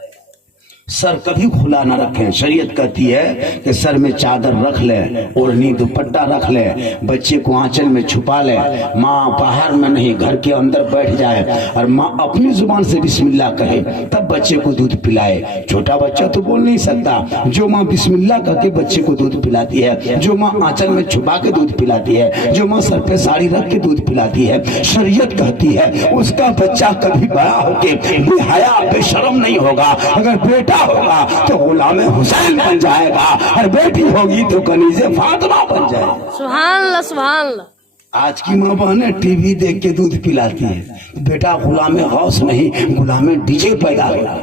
सर कभी खुला ना रखें। शरीयत कहती है कि सर में चादर रख ले, ओढ़नी दुपट्टा रख ले, बच्चे को आंचल में छुपा ले, माँ बाहर में नहीं घर के अंदर बैठ जाए और माँ अपनी जुबान से बिस्मिल्लाह कहे तब बच्चे को दूध पिलाए। छोटा बच्चा तो बोल नहीं सकता, जो माँ बिस्मिल्लाह करके बच्चे को दूध पिलाती है, जो माँ आंचल में छुपा के दूध पिलाती है, जो माँ सर पे साड़ी रख के दूध पिलाती है, शरीयत कहती है उसका बच्चा कभी बड़ा होके बेहया बेशरम नहीं होगा। अगर बेटा होगा तो गुलाम हुसैन बन जाएगा और बेटी होगी तो कनीज़े फातिमा बन जाएगी। सुभान अल्लाह सुभान अल्लाह। आज की माँ बहनें टीवी देख के दूध पिलाती है, बेटा गुलाम गौस नहीं गुलाम डीजे पैदा होगा,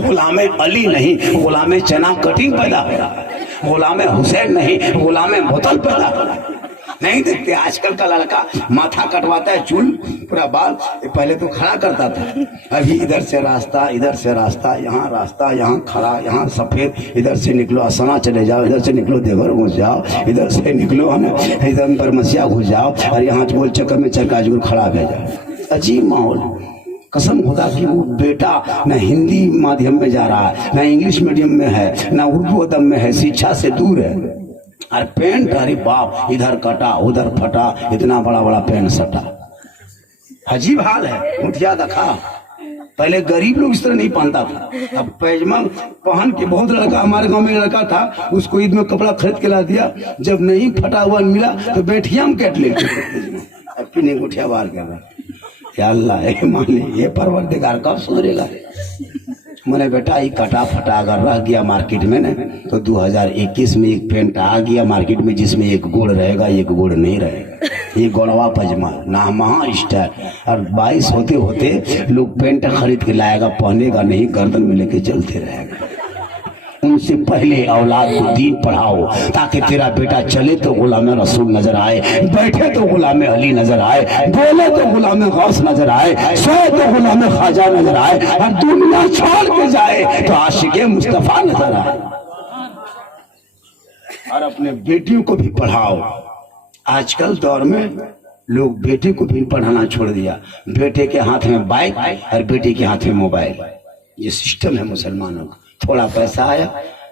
गुलाम अली नहीं गुलाम चना कटिंग पैदा होगा, गुलाम हुसैन नहीं गुलाम बोतल पैदा होगा। नहीं देखते आजकल का लड़का माथा कटवाता है, चूल पूरा बाल, पहले तो खड़ा करता था, अभी इधर से रास्ता इधर से रास्ता, यहाँ रास्ता यहाँ खड़ा, यहाँ सफेद, इधर से निकलो असना चले जाओ, इधर से निकलो देवर घुस जाओ, इधर से निकलो है ना इधर बरमसिया घुस जाओ और यहाँ गोल चक्कर में चरकाजूर खड़ा भेजा। अजीब माहौल। कसम खुदा की वो बेटा न हिंदी माध्यम में जा रहा है, न इंग्लिश मीडियम में है, न उर्दू अदब में है, शिक्षा से दूर है। और पेंट अरे बाप इधर कटा उधर फटा, इतना बड़ा बड़ा पेंट सटा, अजीब हाल है। मुठिया दखा पहले गरीब लोग इस तरह नहीं पहनता था, अब पैजमा पहन के बहुत लड़का, हमारे गांव में लड़का था उसको ईद में कपड़ा खरीद के ला दिया, जब नहीं फटा हुआ मिला तो बेटिया में कैट ले अपनी मुठिया बाहर कर रहा। या अल्लाह मान ली ये परवरदिगार कब सुधरेगा। मैंने बेटा ये कटा फटा अगर रह गया मार्केट में ना तो 2021 में एक पेंट आ गया मार्केट में जिसमें एक गोड़ रहेगा एक गोड़ नहीं रहेगा, ये गोड़वा पजमा ना महा स्टाइल। और 22 होते होते लोग पेंट खरीद के लाएगा, पहनेगा नहीं, गर्दन में लेके चलते रहेगा। उनसे पहले औलाद को दीन पढ़ाओ ताकि तेरा बेटा चले तो गुलाम रसूल नजर आए, बैठे तो गुलाम अली नजर आए, बोले तो गुलाम गौस नजर आए, सोए तो गुलाम ख्वाजा नजर आए, और दुनिया छोड़ के जाए तो आशिक मुस्तफा नजर आए। और अपने बेटियों को भी पढ़ाओ। आजकल दौर में लोग बेटे को भी पढ़ाना छोड़ दिया, बेटे के हाथ में बाइक और बेटी के हाथ में मोबाइल। ये सिस्टम है मुसलमानों का। थोड़ा पैसा आया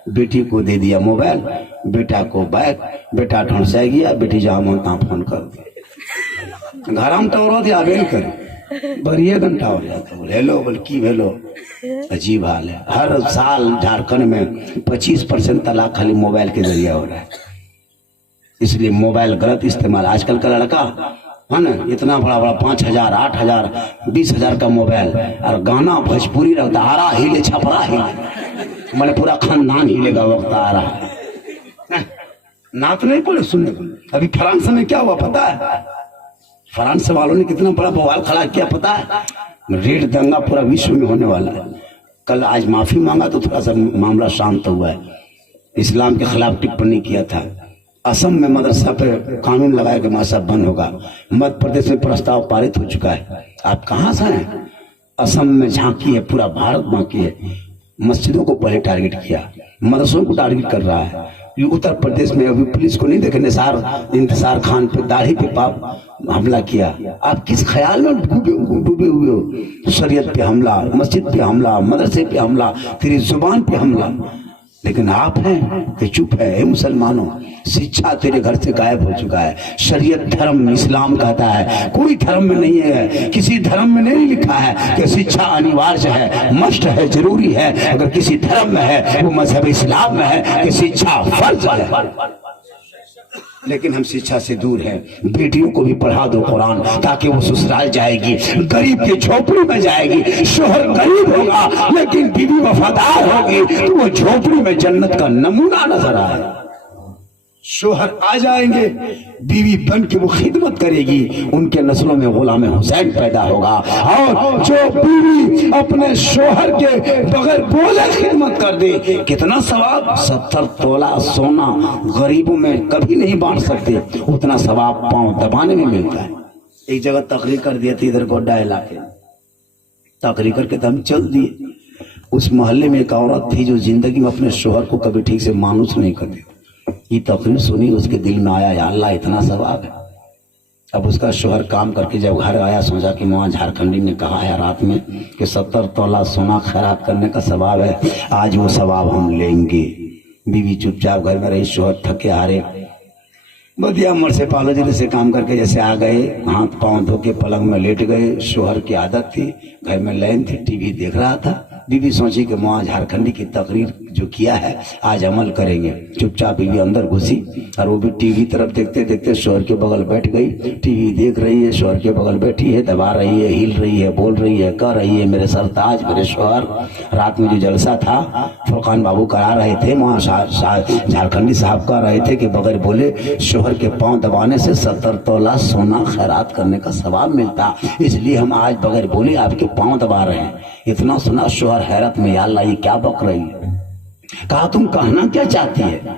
बेटी को दे दिया मोबाइल, बेटा को बैग, बेटा ढूंढ गया, बेटी जहाँ मन फोन कर दिया, घर हम टोरो दिया बेल कर बरिए घंटा हो जाता, बोले हेलो बोल की हेलो। अजीब हाल है। हर साल झारखंड में 25% तलाक खाली मोबाइल के जरिए हो रहा है। इसलिए मोबाइल गलत इस्तेमाल। आजकल का लड़का है ना इतना बड़ा बड़ा 5,000 8,000 20,000 का मोबाइल और गाना भोजपुरी रहता, आरा हिले छपरा हिले, मैंने पूरा खानदान हिलेगा वक्त आ रहा है। नात नहीं पड़े सुनने को। अभी फ्रांस में क्या हुआ पता है? फ्रांस वालों ने कितना बड़ा बवाल खड़ा किया पता है? रेड दंगा पूरा विश्व में होने वाला है। कल आज माफी मांगा तो थोड़ा सा मामला शांत हुआ है। इस्लाम के खिलाफ टिप्पणी किया था। असम में मदरसा पे कानून लगाया कि मदरसा बंद होगा। मध्य प्रदेश में प्रस्ताव पारित हो चुका है। आप कहाँ से हैं? असम में झांकी है, पूरा भारत बाकी है। मस्जिदों को पहले टारगेट किया, मदरसों को टारगेट कर रहा है। ये उत्तर प्रदेश में अभी पुलिस को नहीं देखे, इंतजार खान पे दाढ़ी पे हमला किया। आप किस ख्याल में डूबे हुए हो? शरीयत पे हमला, मस्जिद पे हमला, मदरसे पे हमला, तेरी जुबान पे हमला। लेकिन आप हैं कि चुप है? मुसलमानों, शिक्षा तेरे घर से गायब हो चुका है। शरीयत धर्म इस्लाम कहता है, कोई धर्म में नहीं है, किसी धर्म में नहीं लिखा है कि शिक्षा अनिवार्य है, मस्ट है, जरूरी है। अगर किसी धर्म में है वो मजहब इस्लाम में है कि शिक्षा फर्ज है। लेकिन हम शिक्षा से दूर हैं। बेटियों को भी पढ़ा दो कुरान, ताकि वो ससुराल जाएगी, गरीब की झोपड़ी में जाएगी। शोहर गरीब होगा लेकिन बीवी वफादार होगी तो वो झोपड़ी में जन्नत का नमूना नजर आए। शोहर आ जाएंगे, बीवी बन के वो खिदमत करेगी, उनके नस्लों में गुलाम हुसैन पैदा होगा। और जो बीवी अपने शोहर के बगैर बोले खिदमत कर दे, कितना सवाब। 70 तोला सोना गरीबों में कभी नहीं बांट सकते, उतना सवाब पांव दबाने में मिलता है। एक जगह तकरीर कर दिया थी इधर गोड्डा इलाके, तकरीर करके तो हम चल दिए। उस मोहल्ले में एक औरत थी जो जिंदगी में अपने शोहर को कभी ठीक से मानूस नहीं करती। ये तकरीर सुनी, उसके दिल में आया या अल्लाह इतना सवाब है। अब उसका शोहर काम करके जब घर आया, सोचा कि वहाँ झारखंडी ने कहा है रात में कि 70 तोला सोना खैरात करने का सवाब है, आज वो सवाब हम लेंगे। बीवी चुपचाप घर में रही, शोहर थके हारे बढ़िया मर से पालो जिले से काम करके जैसे आ गए, हाथ पांव धो के पलंग में लेट गए। शोहर की आदत थी, घर में लाइन थी, टीवी देख रहा था। बीवी सोची कि वहाँ झारखंडी की तकरीर जो किया है आज अमल करेंगे। चुपचाप बीवी अंदर घुसी और वो भी टीवी तरफ देखते देखते शोहर के बगल बैठ गई। टीवी देख रही है, शोहर के बगल बैठी है, दबा रही है, हिल रही है, बोल रही है, कह रही है मेरे सरताज मेरे शोहर। रात में जो जलसा था फुरकान बाबू करा रहे थे, वहाँ झारखंडी साहब कह रहे थे कि बगैर बोले शोहर के पांव दबाने से 70 तोला सोना खैरात करने का सवाब मिलता, इसलिए हम आज बगैर बोले आपके पांव दबा रहे हैं। इतना सुना शोहर हैरत में, या अल्लाह ये क्या बक रही है? कहा तुम कहना क्या चाहती है?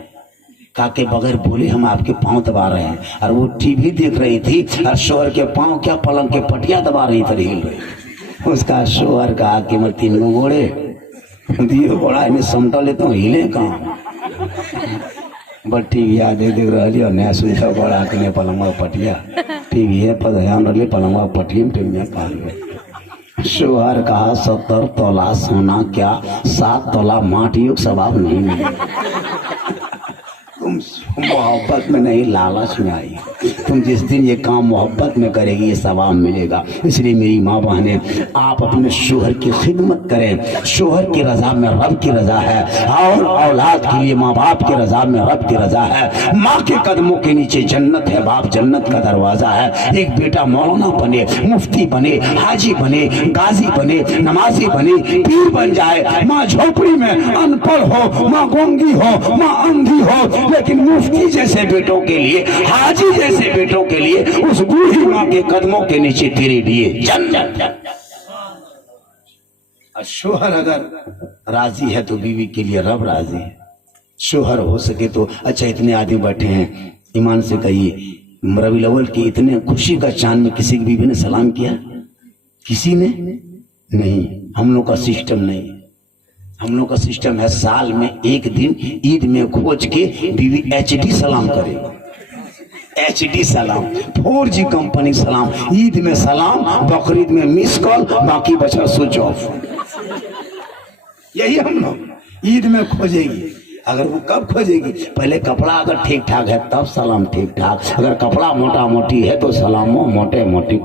कहा के बगैर बोले हम आपके पांव दबा रहे हैं। और वो टीवी देख रही थी और शोहर के पांव क्या पलंग के पटिया दबा रही थी, हिल रही। उसका शोहर कहा कि मैं 3 घोड़े दिए बड़ा इन्हें समटा लेता हूँ, हिले कहाँ बट टीवी देख देख रही और नया सुविधा बड़ा के पलंग पटिया टीवी है पर ध्यान रही पलंग पटिया टीवी पाल गए। शोहर कहा 70 तोला सोना क्या 7 तोला माटियों सवाब नहीं मिले। तुम मोहब्बत में नहीं लालच में आई। तुम जिस दिन ये काम मोहब्बत में करेगी ये सवाब मिलेगा। इसलिए मेरी माँ बहने, आप अपने शोहर की खिदमत करें। शोहर की रजा में रब की रजा है और औलाद के लिए माँ बाप की रजा में रब की रजा है। माँ के कदमों के नीचे जन्नत है, बाप जन्नत का दरवाजा है। एक बेटा मौलाना बने, मुफ्ती बने, हाजी बने, गाजी बने, नमाजी बने, पीर बन जाए, माँ झोपड़ी में अनपढ़ हो, माँ गूंगी हो, माँ अंधी हो, लेकिन मुफ्ती जैसे बेटों के लिए, हाजी जैसे बेटों के लिए, उस बूढ़ी माँ के कदमों के नीचे तेरे लिए जन्नत। शोहर अगर राजी है तो बीवी के लिए रब राजी है। शोहर हो सके तो अच्छा, इतने आदमी बैठे हैं, ईमान से कहिए रबीउल अव्वल की इतने खुशी का चांद में किसी की बीवी ने सलाम किया? किसी ने नहीं। हम लोग का सिस्टम नहीं। हम लोग का सिस्टम है साल में एक दिन ईद में खोज के बीवी HD सलाम करे। HD सलाम, 4G कंपनी सलाम, ईद में सलाम, बकरीद में मिस कॉल, बाकी बचा स्विच ऑफ। यही हम लोग ईद में खोजेगी। अगर वो कब खोजेगी? पहले कपड़ा अगर ठीक ठाक है तब सलाम ठीक ठाक, अगर कपड़ा मोटा मोटी है तो सलामो मोटे मोटी।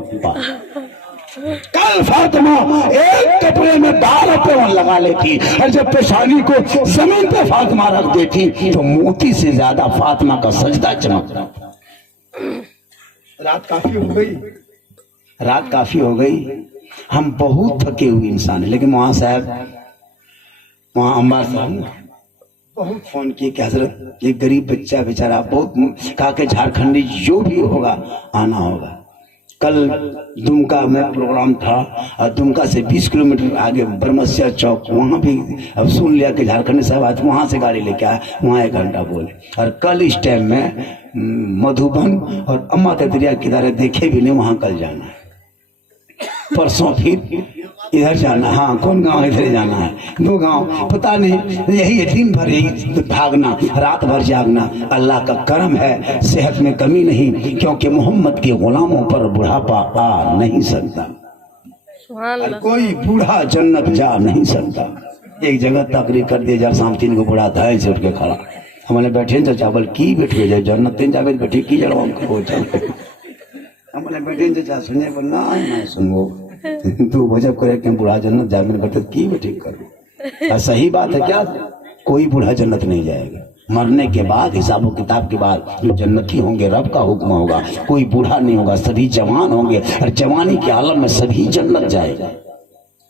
कल फातिमा एक कपड़े में 12 पेवन लगा लेती और जब पेशानी को जमीन पे फातिमा रख देती तो मोती से ज्यादा फातिमा का सजदा चमकता। रात काफी हो गई, रात काफी हो गई। हम बहुत थके हुए इंसान है, लेकिन वहां साहब, वहां अम्बार साहब बहुत फोन किए कि हजरत एक गरीब बच्चा बेचारा बहुत कहा कि झारखंडी जो भी होगा आना होगा। कल दुमका में प्रोग्राम था और दुमका से 20 किलोमीटर आगे ब्रह्मस्या चौक, वहाँ भी अब सुन लिया कि झारखंडी साहब आज वहाँ से गाड़ी लेके आए, वहाँ 1 घंटा बोले। और कल इस टाइम में मधुबन और अम्मा के दरिया किनारे देखे भी नहीं, वहाँ कल जाना है। परसों फिर इधर जाना, हाँ कौन गांव इधर जाना है, 2 गांव पता नहीं। यही है दिन भर यही भागना, रात भर जागना। अल्लाह का करम है सेहत में कमी नहीं, क्योंकि मोहम्मद के गुलामों पर बुढ़ापा आ नहीं सकता। सुभान अल्लाह। कोई बूढ़ा जन्नत जा नहीं सकता। एक जगह तकरीर कर दिया जब शाम 3 को बूढ़ा धाय से उठ के खड़ा, हमारे बैठे तो चावल की बैठे जाए जन्नत 3 जावे बैठे की जड़वा हमारे बैठे तो सुने बोलना मैं सुनो तू भजब करे कि बूढ़ा जन्नत जावे बैठे की बैठे करो। सही बात है क्या? कोई बूढ़ा जन्नत नहीं जाएगा। मरने के बाद हिसाब किताब के बाद जो जन्नती होंगे रब का हुक्म होगा, कोई बूढ़ा नहीं होगा, सभी जवान होंगे और जवानी के आलम में सभी जन्नत जाएगा।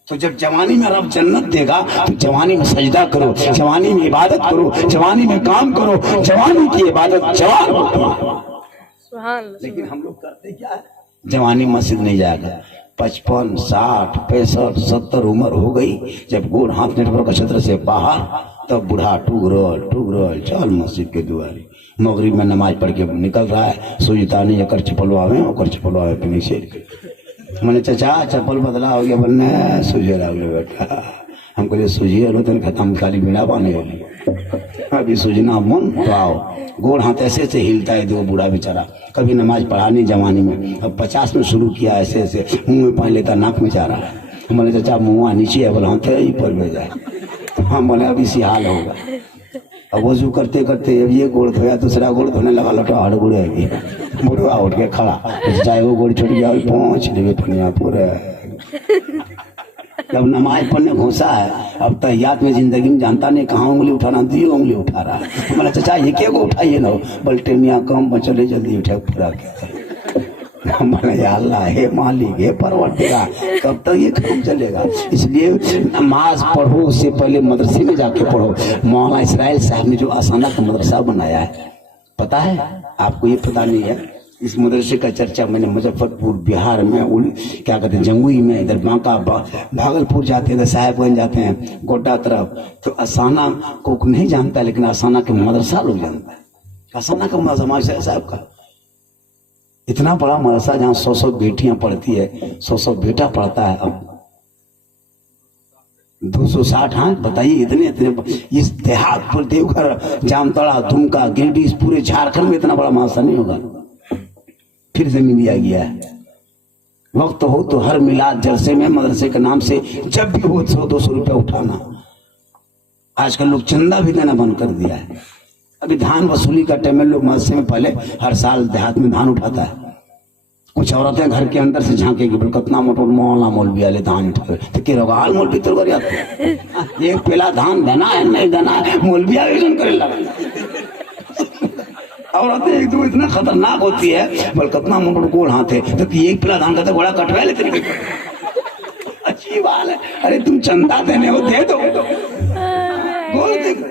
तो जब जवानी में रब जन्नत देगा तो जवानी में सजदा करो, जवानी में इबादत करो, जवानी में काम करो। जवानी की इबादत जवान होती। लेकिन हम लोग करते क्या है, जवानी मस्जिद नहीं जाएगा। 55, 60, 65, 70 उम्र हो गई, जब गोड़ हाथ नेटवर्क का क्षेत्र से बाहर, तब बूढ़ा टूग चल मस्जिद के दुआरे। मगरिब में नमाज पढ़ के निकल रहा है, सोचता नहीं अकर चपलवावे पे नीचे। मैंने चाचा चप्पल बदला हो गया, बनने सुझे लागले बेटा। हमको जो सुझे लो तो खत्म, खाली बीड़ा पाने वाली अभी सूझना मन तो आओ। गोड़ हाथ ऐसे ऐसे हिलता है, 2 बूढ़ा बेचारा कभी नमाज पढ़ा नहीं जवानी में, अब 50 में शुरू किया, ऐसे ऐसे मुंह में पानी लेता, नाक में जा रहा है। हमारे चाचा मुँह नीचे है, बोला हाँ ऊपर में जाए। हाँ बोले अब इसी हाल होगा। अब वजू करते करते अब ये गोड़ धोया, दूसरा गोड़ धोने लगा, लौटा हड़ गुड़ है बुढ़वा उठ के खड़ा, चाहे वो गोड़ छूट गया पहुँच देवे पनिया पूरा। जब नमाज पढ़ने घुसा है, अब तहियात में जिंदगी में जानता नहीं कहाँ उंगली उठाना, 2 उंगली उठा रहा है। बोला चाचा ये क्या को उठाइए ना, बल्टेनिया कम बचले जल्दी उठे पूरा के। बोला या अल्लाह हे मालिक हे परवरदिगार, कब तक ये काम चलेगा? इसलिए नमाज पढ़ो, उससे पहले मदरसे में जाके पढ़ो। मौलाना इसराइल साहब ने जो आसाना का मदरसा बनाया है, पता है आपको? ये पता नहीं है। इस मदरसे का चर्चा मैंने मुजफ्फरपुर बिहार में क्या कहते हैं जमुई में, इधर बांका भागलपुर जाते हैं, साहेबगंज जाते हैं, गोड्डा तरफ, तो आसाना को नहीं जानता, लेकिन आसाना के मदरसा लोग जानता है। आसाना का मदरसा साहब का इतना बड़ा मदरसा जहाँ 100 बेटियां पढ़ती है, 100 बेटा पढ़ता है। अब 260, हाँ बताइए इतने इस देहात पर देवघर, जामताड़ा, दुमका, गिरिडीह, पूरे झारखंड में इतना बड़ा मदरसा नहीं होगा। फिर जमीन लिया गया है। वक्त हो तो हर मिलाद जलसे में मदरसे के नाम से जब भी हो 100-200 रुपया उठाना। आजकल लोग चंदा भी देना बंद कर दिया है। अभी धान वसूली का टाइम में लोग मदरसे में पहले हर साल देहात में धान उठाता है। कुछ औरतें घर के अंदर से झांकेगी, बोल कितना मोटो मौला मौलवी वाले धान उठावे तो के रोगाल मौलवी तो कर जाते एक पेला धान देना है नहीं देना है, मौलवी आयोजन करे लगा। औरतें एक दो इतना खतरनाक होती है, बोल कितना मोटो गोड़ हाथ है तो एक पेला धान का बड़ा कटवा लेते। अच्छी बात है, अरे तुम चंदा देने हो दे दो, गोड़ देखो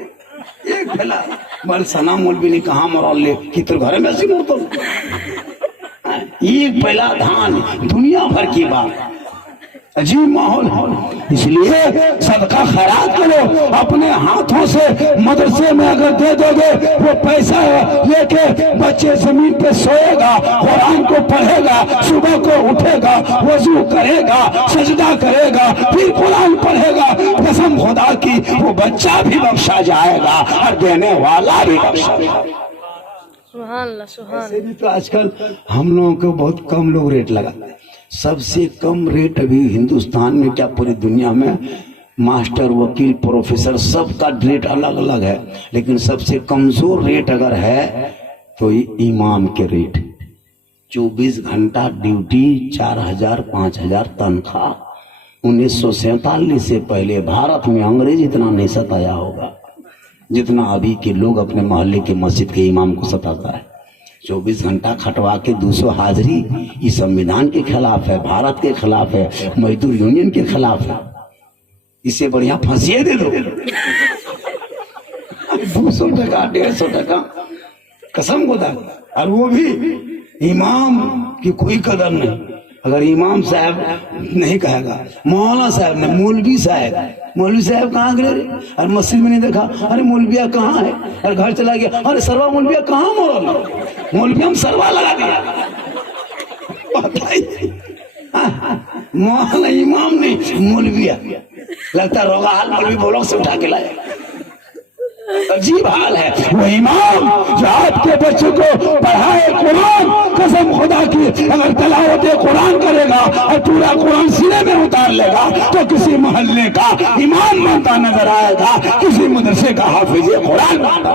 एक पेला। बोल सना मौलवी ने कहा मरल ले कि तेरे घर में ऐसी मोड़ एक पहला धान, दुनिया भर की बात, अजीब माहौल। इसलिए सदका खैरात करो अपने हाथों से। मदरसे में अगर दे दोगे वो पैसा लेके बच्चे जमीन पे सोएगा, कुरान को पढ़ेगा, सुबह को उठेगा, वजू करेगा, सजदा करेगा, फिर कुरान पढ़ेगा। कसम खुदा की वो बच्चा भी बख्शा जाएगा और देने वाला भी बख्शा जाएगा। भी तो आजकल हम लोगों को बहुत कम लोग रेट लगाते हैं। सबसे कम रेट अभी हिंदुस्तान में क्या पूरी दुनिया में, मास्टर, वकील, प्रोफेसर सबका रेट अलग अलग है, लेकिन सबसे कमजोर रेट अगर है तो इमाम के रेट। 24 घंटा ड्यूटी, 4000 5000 तनख्वाह। 1947 से पहले भारत में अंग्रेज इतना नहीं सताया होगा जितना अभी के लोग अपने मोहल्ले के मस्जिद के इमाम को सताता है। 24 घंटा खटवा के 200 हाजिरी, ये संविधान के खिलाफ है, भारत के खिलाफ है, मजदूर यूनियन के खिलाफ है। इससे बढ़िया फांसी दे दो। 200 टका 150 टका कसम खुदा। और वो भी इमाम की कोई कदर नहीं। अगर इमाम साहब नहीं कहेगा, मौलाना साहब ने, मौलवी साहब कहाँ गए रे? और मस्जिद में नहीं देखा, अरे मौलविया कहाँ है? और घर चला गया, अरे सरवा मौलविया कहाँ? मौलवी हम सरवा लगा दिया। मौलाना इमाम नहीं, मौलविया। लगता रोगा हाल मौलवी बोलों से उठा के लाए। अजीब हाल है। वो इमाम जो आपके बच्चे को पढ़ाए कुरान, कसम खुदा की, अगर तलावत कुरान करेगा और पूरा कुरान सीने में उतार लेगा तो किसी मोहल्ले का इमाम बनता नजर आएगा, किसी मदरसे का हाफिज कुरान बनता।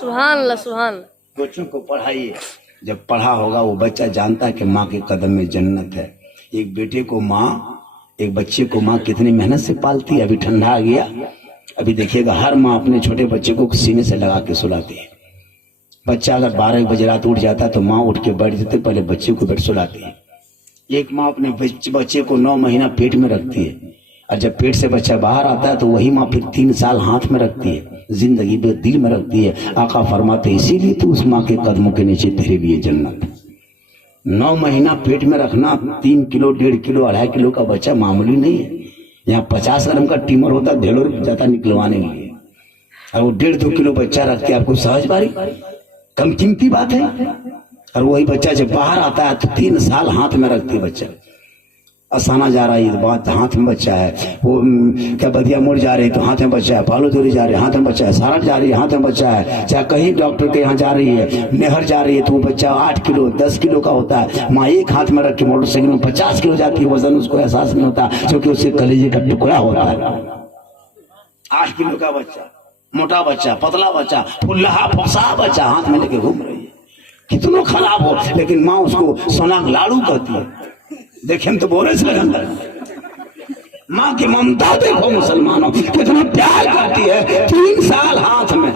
सुभान अल्लाह, सुभान अल्लाह। बच्चों को पढ़ाइए। जब पढ़ा होगा वो बच्चा जानता है कि माँ के कदम में जन्नत है। एक बेटे को माँ, एक बच्चे को माँ कितनी मेहनत से पालती है। अभी ठंडा आ गया, अभी देखिएगा हर माँ अपने छोटे बच्चे को सीने से लगा के सुलाती है। बच्चा अगर 12 बजे रात उठ जाता है तो माँ उठ के बैठ जाते, पहले बच्चे को बैठ सुलाती है। एक माँ अपने बच्चे को 9 महीना पेट में रखती है, और जब पेट से बच्चा बाहर आता है तो वही माँ फिर 3 साल हाथ में रखती है, जिंदगी में दिल में रखती है। आका फरमाते इसीलिए तो उस माँ के कदमों के नीचे तेरे लिए जन्नत। 9 महीना पेट में रखना, 3 किलो 1.5 किलो 2.5 किलो का बच्चा मामूली नहीं है। यहाँ 50 ग्राम का टीमर होता, ढेलों जाता निकलवाने के लिए, और वो 1.5-2 किलो बच्चा रखते आपको सहज बारी, कम कीमती बात है। और वही बच्चा जब बाहर आता है तो 3 साल हाथ में रखती है बच्चा। असाना जा रहा है बात, हाथ में बच्चा है। वो क्या बदिया मोड़ जा रही है तो हाथ में बच्चा है, पालो दूरी जा रही है हाथ में बच्चा है, सारण जा रही है हाथ में बच्चा है, चाहे कहीं डॉक्टर के यहाँ जा रही है, नेहर जा रही है तो वो बच्चा 8 किलो 10 किलो का होता है। माँ एक हाथ में रख के मोटरसाइकिल में 50 किलो जाती है, वजन उसको एहसास नहीं होता क्योंकि उसके कलेजे का टुकड़ा होता है। 8 किलो का बच्चा, मोटा बच्चा, पतला बच्चा, फुल्ला फसा बच्चा हाथ में लेके घूम रही है। कितना खराब हो, लेकिन माँ उसको सोना लाड़ू कहती है। देखे हम तो बोरे से अंदर माँ की ममता देखो मुसलमानों, कितना प्यार करती है। 3 साल हाथ में।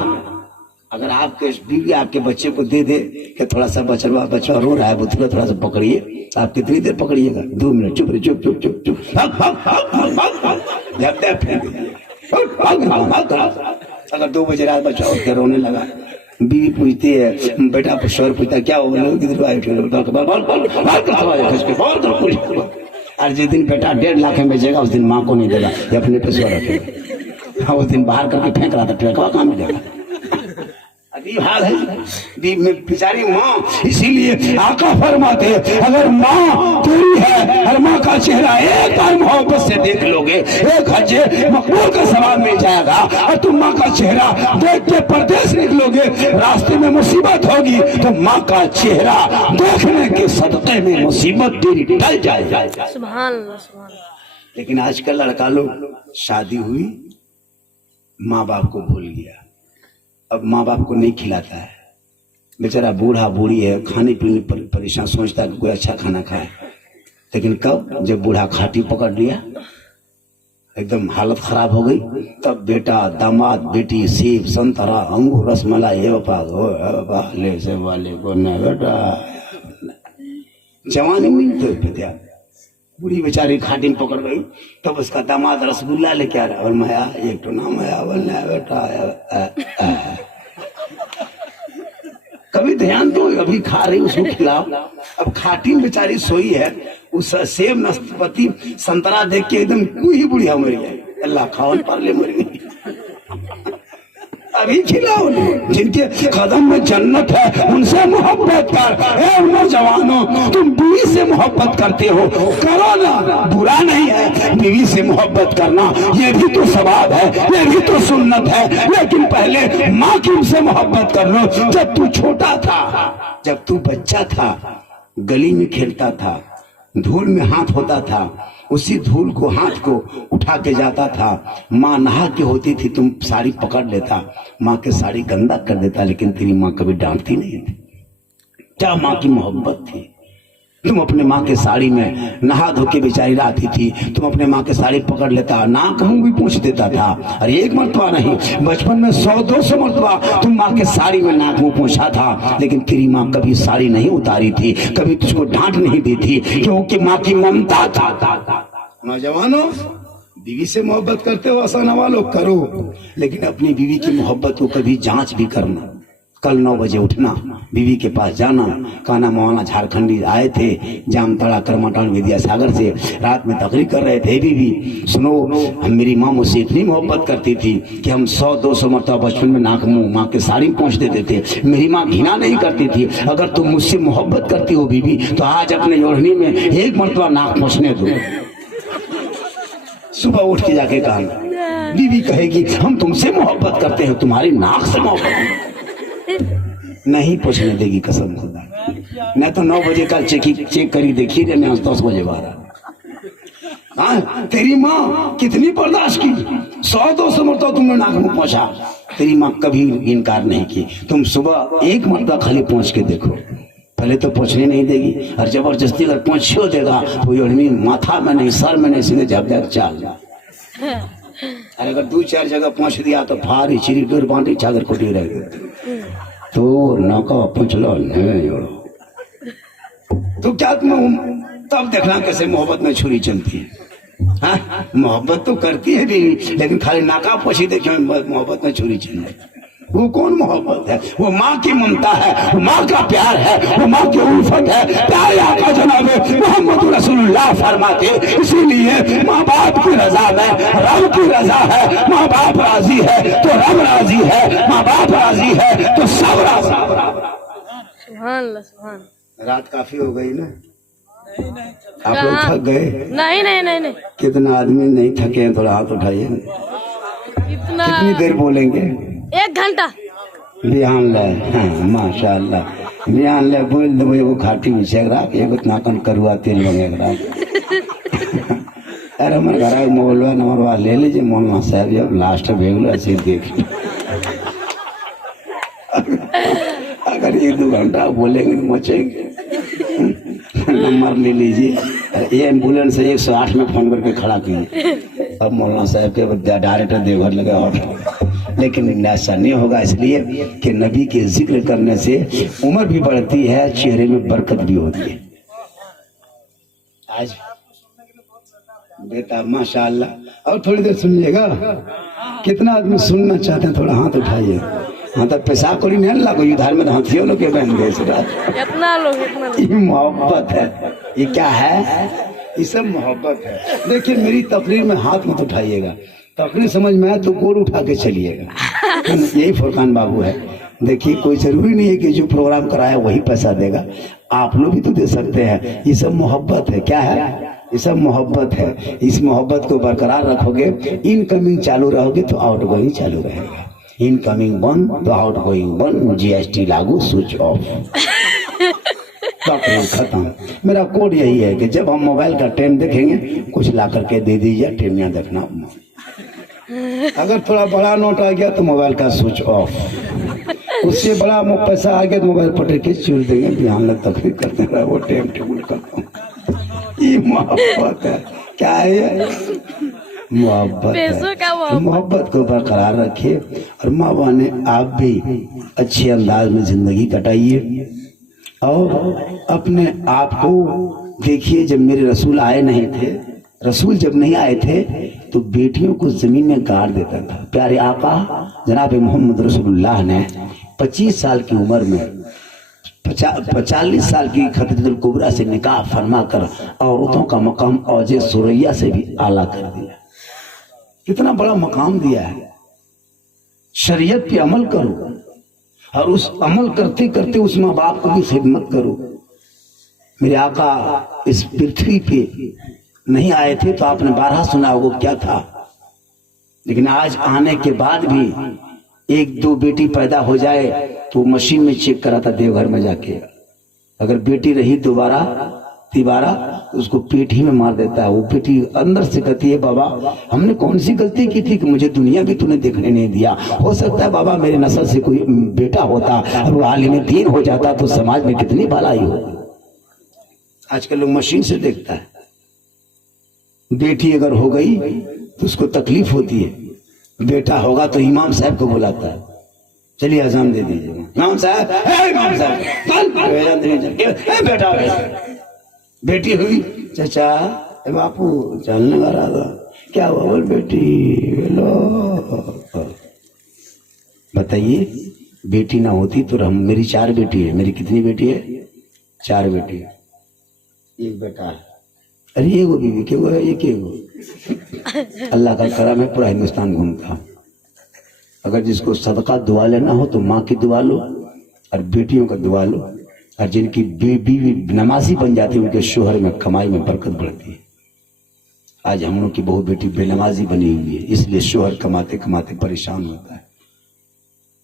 अगर आपके बीवी आपके बच्चे को दे दे कि थोड़ा सा बच्चा रो रहा है, थोड़ा सा पकड़िए, आप कितनी देर पकड़िएगा? 2 मिनट चुप रहे, चुप चुप चुप चुप, अगर 2 बजे रात बच्चा उठ के रोने लगा, बीवी पूछती है, बेटा शोर पूछता है क्या हो गया? और जिस दिन बेटा 1.5 लाख में बेचेगा उस दिन माँ को नहीं देगा, ये अपने पे स्वर रखेगा। हाँ, उस दिन बाहर करके फेंक रहा था, फेंकवा कहाँ मिलेगा? अजीब हाल है बेचारी माँ। इसीलिए आका फरमाते अगर माँ तेरी है और माँ का चेहरा एक बार मोहब्बत से देख लोगे, 1 हज मकबूल का सवाब मिल जाएगा। और तुम माँ का चेहरा देख के परदेश निकलोगे, रास्ते में मुसीबत होगी तो माँ का चेहरा देखने के सदक़े में मुसीबत तेरी टल जाएगी। सुभान अल्लाह, सुभान अल्लाह। लेकिन आजकल लड़का लोग शादी हुई, माँ बाप को भूल गया, अब माँ बाप को नहीं खिलाता है। बेचारा बूढ़ा बूढ़ी है, खाने पीने पर परेशान, सोचता है कि कोई अच्छा खाना खाए। लेकिन कब जब बूढ़ा खाटी पकड़ लिया, एकदम हालत खराब हो गई, तब बेटा दामाद बेटी सेब संतरा अंगूर रसमलाई ले से वाले को न बेटा जवानी में तो बेटा बूढ़ी बेचारी खाटी में पकड़ गई, तब उसका दामाद रसगुल्ला लेके आ रहा, और माया एक तो नाम आया बोलना बेटा कभी ध्यान दो, अभी खा रही उसको खिलाओ। अब खाटी बेचारी सोई है, उस सेब नाशपाती संतरा देख के एकदम ही बुढ़िया मर गई, अल्लाह खावन पर ले मर गई। अभी खिलाओ, जिनके कदम में जन्नत है उनसे मोहब्बत कर। ए नौजवानों, तुम बीवी से मोहब्बत करते हो, करो ना, बुरा नहीं है बीवी से मोहब्बत करना, ये भी तो सवाब है, ये भी तो सुन्नत है। लेकिन पहले माँ की से मोहब्बत कर लो। जब तू छोटा था, जब तू बच्चा था, गली में खेलता था, धूल में हाथ होता था, उसी धूल को हाथ को उठा के जाता था, माँ नहा के होती थी, तुम साड़ी पकड़ लेता, माँ के साड़ी गंदा कर देता, लेकिन तेरी माँ कभी डांटती नहीं थी। क्या माँ की मोहब्बत थी। तुम अपने माँ के साड़ी में नहा धो के बेचारी आती थी, तुम अपने माँ के साड़ी पकड़ लेता, नाक मुंह भी पूछ देता था। अरे एक मरतबा नहीं, बचपन में 100-200 मरतबा तुम माँ के साड़ी में नाक मुंह पूछा था, लेकिन तेरी माँ कभी साड़ी नहीं उतारी थी, कभी तुझको डांट नहीं दी थी, क्योंकि माँ की ममता था। नौजवानों, बीवी से मोहब्बत करते हो आसान वालों करो, लेकिन अपनी बीवी की मोहब्बत को कभी जांच भी करना। कल 9 बजे उठना, बीवी के पास जाना, काना मौलाना झारखंडी आए थे जामताड़ा कर्मठान विद्यासागर से, रात में तकरीर कर रहे थे। बीवी सुनो, हम मेरी माँ मुझसे इतनी मोहब्बत करती थी कि हम 100-200 मरतबा बचपन में नाक मुंह माँ के साड़ी पहुँच देते थे। मेरी माँ घृणा नहीं करती थी। अगर तुम मुझसे मोहब्बत करती हो बीवी तो आज अपने ओढ़नी में 1 मरतबा नाक पहुँचने दो। सुबह उठ के जाके कहा, बीवी कहेगी हम तुमसे मोहब्बत करते हैं, तुम्हारी नाक से मोहब्बत नहीं पूछने देगी कसम खुदा। मैं तो 9 बजे का चेक करी देखी रे, मैं 10 बजे बाहर। हाँ, तेरी माँ कितनी बर्दाश्त की, 100-200 मरतबा तुमने नाक में पहुंचा, तेरी माँ कभी इनकार नहीं की। तुम सुबह 1 मरतबा खाली पहुंच के देखो, पहले तो पहुंचने नहीं देगी, और जबरदस्ती अगर पहुंच देगा तो आदमी माथा में नहीं सर में नहीं सीधे झपझप चाल। अरे अगर 2-4 जगह पहुंच दिया तो फारी चिरी डोर बांटी चादर कोटी रह गई तो नौका पूछ लो तो क्या तुम तब देखना कैसे मोहब्बत में छुरी चलती है। हाँ, मोहब्बत तो करती है भी, लेकिन खाली नाका पोछी देखे मोहब्बत में छुरी चल रही। वो कौन मोहब्बत है? वो माँ की ममता है, वो माँ का प्यार है, वो माँ की उल्फत है। प्यारे आका जनाब मोहम्मद रसूलुल्लाह फरमाते, इसीलिए माँ बाप की रजा में रब की रजा है। माँ बाप राजी है तो रब राजी है, माँ बाप राजी है तो सब राजी। सुभान अल्लाह, सुभान। रात काफी हो गई ना? आप लोग थक गए? नहीं नहीं नहीं नहीं। कितना आदमी नहीं थके हैं? थोड़ा हाथ उठाइए। इतना कितनी देर बोलेंगे? 1 घंटा। बिहान ले, हाँ, माशाअल्लाह बिहान ले बोल दो। एगो खाटी में सेगरा एगो नाकन करुआ तेल लगेगा। अरे हमारे घर मोबाइल नंबर ले लीजिए मौलाना साहब, जब लास्ट भेगलो ऐसे देख। अगर 1-2 घंटा बोलेंगे तो मचेंगे। नंबर ले लीजिए, ये एम्बुलेंस 108 में फोन करके खड़ा कीजिए। अब मौलाना साहब के डायरेक्टर देवघर लगे और, लेकिन ऐसा नहीं होगा, इसलिए कि नबी के जिक्र करने से उम्र भी बढ़ती है, चेहरे में बरकत भी होती है। आज बेटा माशाअल्लाह, और थोड़ी देर सुनिएगा। कितना आदमी सुनना चाहते हैं? थोड़ा हाथ उठाइए। हाँ तो पैसा कोई नहीं लगो इधर में हाथियों लोग के बहन गए। इतना लोग ये मोहब्बत है, ये क्या है? ये सब मोहब्बत है। देखिए मेरी तकरीर में हाथ मत उठाइएगा, तकरीर समझ में आए तो गोड़ उठा के चलिएगा। यही फुरकान बाबू है। देखिए कोई जरूरी नहीं है कि जो प्रोग्राम कराया वही पैसा देगा, आप लोग भी तो दे सकते हैं। ये सब मोहब्बत है। क्या है? ये सब मोहब्बत है। इस मोहब्बत को बरकरार रखोगे, इनकमिंग चालू रहोगे तो आउटगोइंग चालू रहेगा। इनकमिंग बंद तो आउटगोइंग बंद, जीएसटी लागू, स्विच ऑफ, खत्म। मेरा कोड यही है कि जब हम मोबाइल का टाइम देखेंगे कुछ ला करके दे दीजिए, टाइम यहाँ देखना। अगर थोड़ा बड़ा नोट आ गया तो मोबाइल का स्विच ऑफ, उससे बड़ा पैसा आ गया तो मोबाइल पटे के चुन देंगे। बिहान लग तकलीफ करते हैं, वो टाइम टेबल करता हूँ। ये मोहब्बत है। क्या है? मोहब्बत है। मोहब्बत को बरकरार रखिए। और माँ बहने आप भी अच्छे अंदाज में जिंदगी कटाइए और अपने आप को देखिए। जब मेरे रसूल आए नहीं थे, रसूल जब नहीं आए थे तो बेटियों को जमीन में गाड़ देता था। प्यारे आका जनाब मोहम्मद रसूलुल्लाह ने 25 साल की उम्र में 45 साल की खतीजुल कुबरा से निकाह फरमा कर औरतों का मकाम औजे सुरैया से भी आला कर दिया। कितना बड़ा मकाम दिया है। शरीयत पे अमल करो और उस अमल करते करते उस माँ बाप को भी खिदमत करो। मेरे आका इस पृथ्वी पे नहीं आए थे तो आपने 12 सुना होगा क्या था, लेकिन आज आने के बाद भी 1-2 बेटी पैदा हो जाए तो मशीन में चेक कराता देवघर में जाके। अगर बेटी रही दोबारा तिबारा उसको पेट ही में मार देता है। वो बेटी अंदर से कहती है बाबा हमने कौन सी गलती की थी कि मुझे दुनिया भी तूने देखने नहीं दिया। हो सकता है बाबा मेरे नस्ल से कोई बेटा होता और वो आलिम दीन हो जाता तो समाज में कितनी भलाई होती। आजकल लोग मशीन से देखता है। बेटी अगर हो गई तो उसको तकलीफ होती है, बेटा होगा तो इमाम साहब को बुलाता है, चलिए अजान दे दीजिए। इमाम साहब, इमाम साहब बेटा। बेटी हुई चाचा बापू चलने वाला था, क्या हुआ बोल बेटी? लो बताइए, बेटी ना होती तो हम, मेरी 4 बेटी है। मेरी कितनी बेटी है? 4 बेटी, एक बेटा है। अरे ये वो बीवी के वो है, ये के वो। अल्लाह का करम है, पूरा हिंदुस्तान घूमता। अगर जिसको सदका दुआ लेना हो तो माँ की दुआ लो और बेटियों का दुआ लो, और जिनकी बीवी नमाजी बन जाती है उनके शोहर में कमाई में बरकत बढ़ती है। आज हम लोग की बहू बेटी बेनमाजी बनी हुई है, इसलिए शोहर कमाते कमाते परेशान होता है।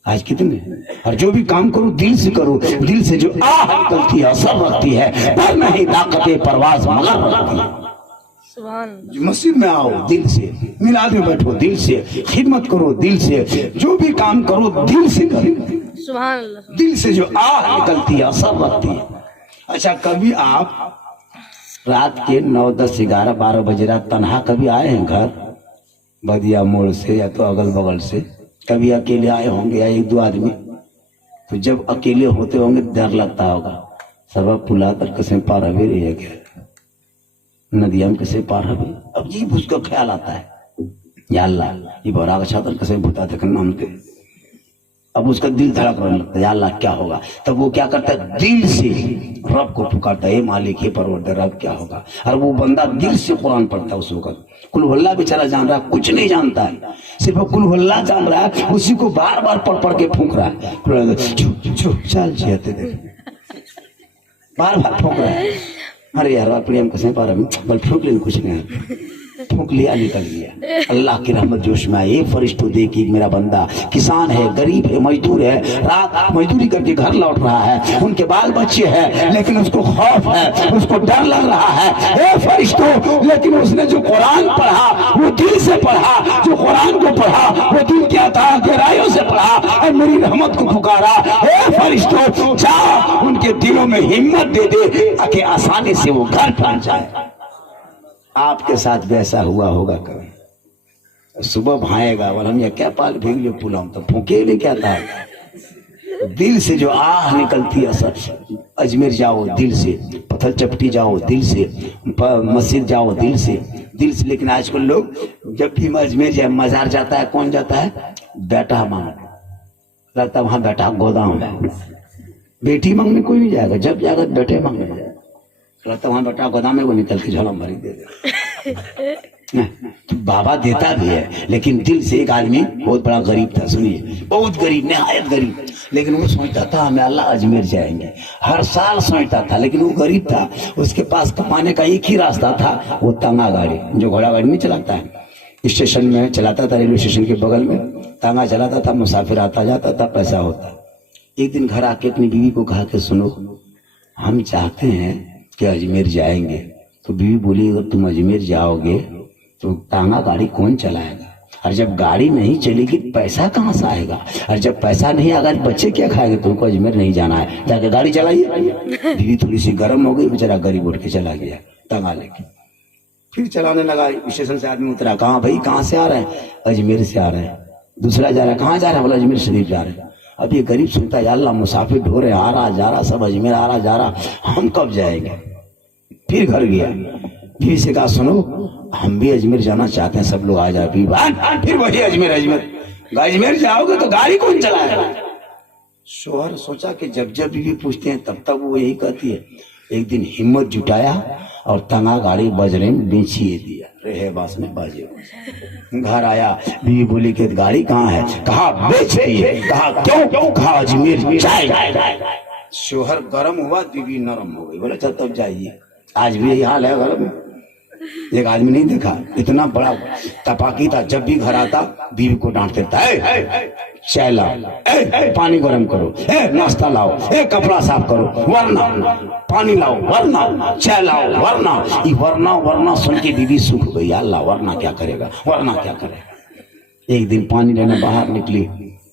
आज कितने, और जो भी काम करो दिल से करो, दिल से जो आह निकलती है असर रखती है, पर नहीं ताकत परवाज मगर रखती है। सुभान मस्जिद में आओ दिल से, मिलाद में बैठो दिल से, खिदमत करो दिल से, जो भी काम करो दिल से करो। सुभान अल्लाह। दिल से जो आह निकलती है असर रखती है। अच्छा, कभी आप रात के 9, 10, 11, 12 बजे रात तनहा कभी आए हैं घर, बदिया मोड़ से या तो अगल बगल से? कभी अकेले आए होंगे या 1-2 आदमी? तो जब अकेले होते होंगे डर लगता होगा, सब पुला तर कैसे पार हवे रही है, क्या नदिया में कैसे पार हवे। अब जी उसका ख्याल आता है, या अल्लाह ये बड़ा अच्छा तर कैसे भूता थे नाम थे। अब उसका दिल धड़कने लगता है, या अल्लाह क्या होगा। तब वो क्या करता है, दिल से रब को पुकारता है, मालिक हे परवरदिगार रब क्या होगा। और वो बंदा दिल से कुरान पढ़ता है उस वक्त। कुल हुल्ला बेचारा जान रहा है, कुछ नहीं जानता है, सिर्फ कुल हुल्ला जान रहा है, उसी को बार बार पढ़ पढ़ के फूंक रहा है। चल जियाते बार बार फूंक रहा है। अरे यार प्रियम कैसे पा रहा बल फूंक ले, कुछ नहीं फूंक लिया, निकल गया। अल्लाह की रहमत जोश में आए, फरिश्तों देखी मेरा बंदा किसान है, गरीब है, मजदूर है, रात मजदूरी करके घर लौट रहा है, उनके बाल बच्चे हैं, लेकिन उसको खौफ है, उसको डर लग रहा है। ए फरिश्तों, लेकिन उसने जो कुरान पढ़ा वो दिल से पढ़ा, जो कुरान को पढ़ा वो दिल के अता गहराइयों से पढ़ा और मेरी रहमत को पुकारा। ए फरिश्तों, जा उनके दिलों में हिम्मत दे दे ताकि आसानी से वो घर पहुंच जाए। आपके साथ वैसा हुआ होगा कभी? सुबह भाएगा वाला या क्या पाल भेग लियो पुलाव, तो फूके नहीं क्या था। दिल से जो आह निकलती है असर। अजमेर जाओ दिल से, पत्थर चपटी जाओ दिल से, मस्जिद जाओ दिल से, दिल से। लेकिन आजकल लोग जब भी अजमेर जाए, मजार जाता है, कौन जाता है? बेटा मांगने लगता है, वहां बेटा गोदाम है। बेटी मांगने कोई नहीं जाएगा, जब जाएगा बेटे मांगने जाएगा, लगता वहां बेटा गोदाम है, वो निकल के झोला भरी दे दे। तो बाबा देता भी है, लेकिन दिल से। एक आदमी बहुत बड़ा गरीब था, सुनिए, बहुत गरीब, निहायत गरीब, लेकिन वो सोचता था हमें अल्लाह अजमेर जाएंगे, हर साल सोचता था। लेकिन वो गरीब था, उसके पास कमाने का एक ही रास्ता था, वो तांगा गाड़ी, जो घोड़ा गाड़ी नहीं चलाता है, स्टेशन में चलाता था, रेलवे स्टेशन के बगल में तांगा चलाता था, मुसाफिर आता जाता था, पैसा होता। एक दिन घर आके अपनी बीवी को कहा कि सुनो, हम चाहते हैं कि अजमेर जाएंगे। तो बीवी बोली, अगर तुम अजमेर जाओगे तो तांगा गाड़ी कौन चलाएगा, और जब गाड़ी नहीं चलेगी पैसा कहाँ से आएगा, और जब पैसा नहीं आएगा बच्चे क्या खाएंगे, तुमको अजमेर नहीं जाना है, जाके गाड़ी चलाइए। बीवी थोड़ी सी गर्म हो गई, बेचारा गरीब उठ के चला गया तांगा लेके। फिर चलाने लगा, स्टेशन से आदमी उतरा, कहाँ भाई कहाँ से आ रहे हैं? अजमेर से आ रहे हैं। दूसरा जा रहा है, कहाँ जा रहे हैं? बोला अजमेर शरीफ जा रहे हैं। अब ये गरीब सुनता है, अल्लाह मुसाफिर ढो रहे, आ रहा जा रहा, सब अजमेर आ रहा जा रहा, हम कब जाएंगे? फिर घर गया, बीवी से कहा सुनो, हम भी अजमेर जाना चाहते हैं, सब लोग आ जाए। फिर वही अजमेर अजमेर। अजमेर जाओगे तो गाड़ी कौन चलाएगा? शोहर सोचा कि जब जब बीवी पूछते हैं तब तक वो यही कहती है। एक दिन हिम्मत जुटाया और तंगा गाड़ी बजरे में बेचिए दिया, रहे बास ने बाजे। घर आया, बीवी बोली कि गाड़ी कहाँ है? कहा बेच दिए। कहा क्यों? कहा अजमेर जाए। शोहर गर्म हुआ, बीवी नरम हो गई। बोले चल तब जाइए। आज भी यही हाल है घर में। एक आदमी नहीं देखा, इतना बड़ा तपाकी था, जब भी घर आता बीवी को डांट देता है, चाय लाओ, पानी गर्म करो, नाश्ता लाओ, कपड़ा साफ करो, वरना पानी लाओ, वरना चाय लाओ, वरना। ये वरना सुन के बीवी सूख गई। अल्लाह वरना क्या करेगा, वरना क्या करेगा। एक दिन पानी लेने बाहर निकली,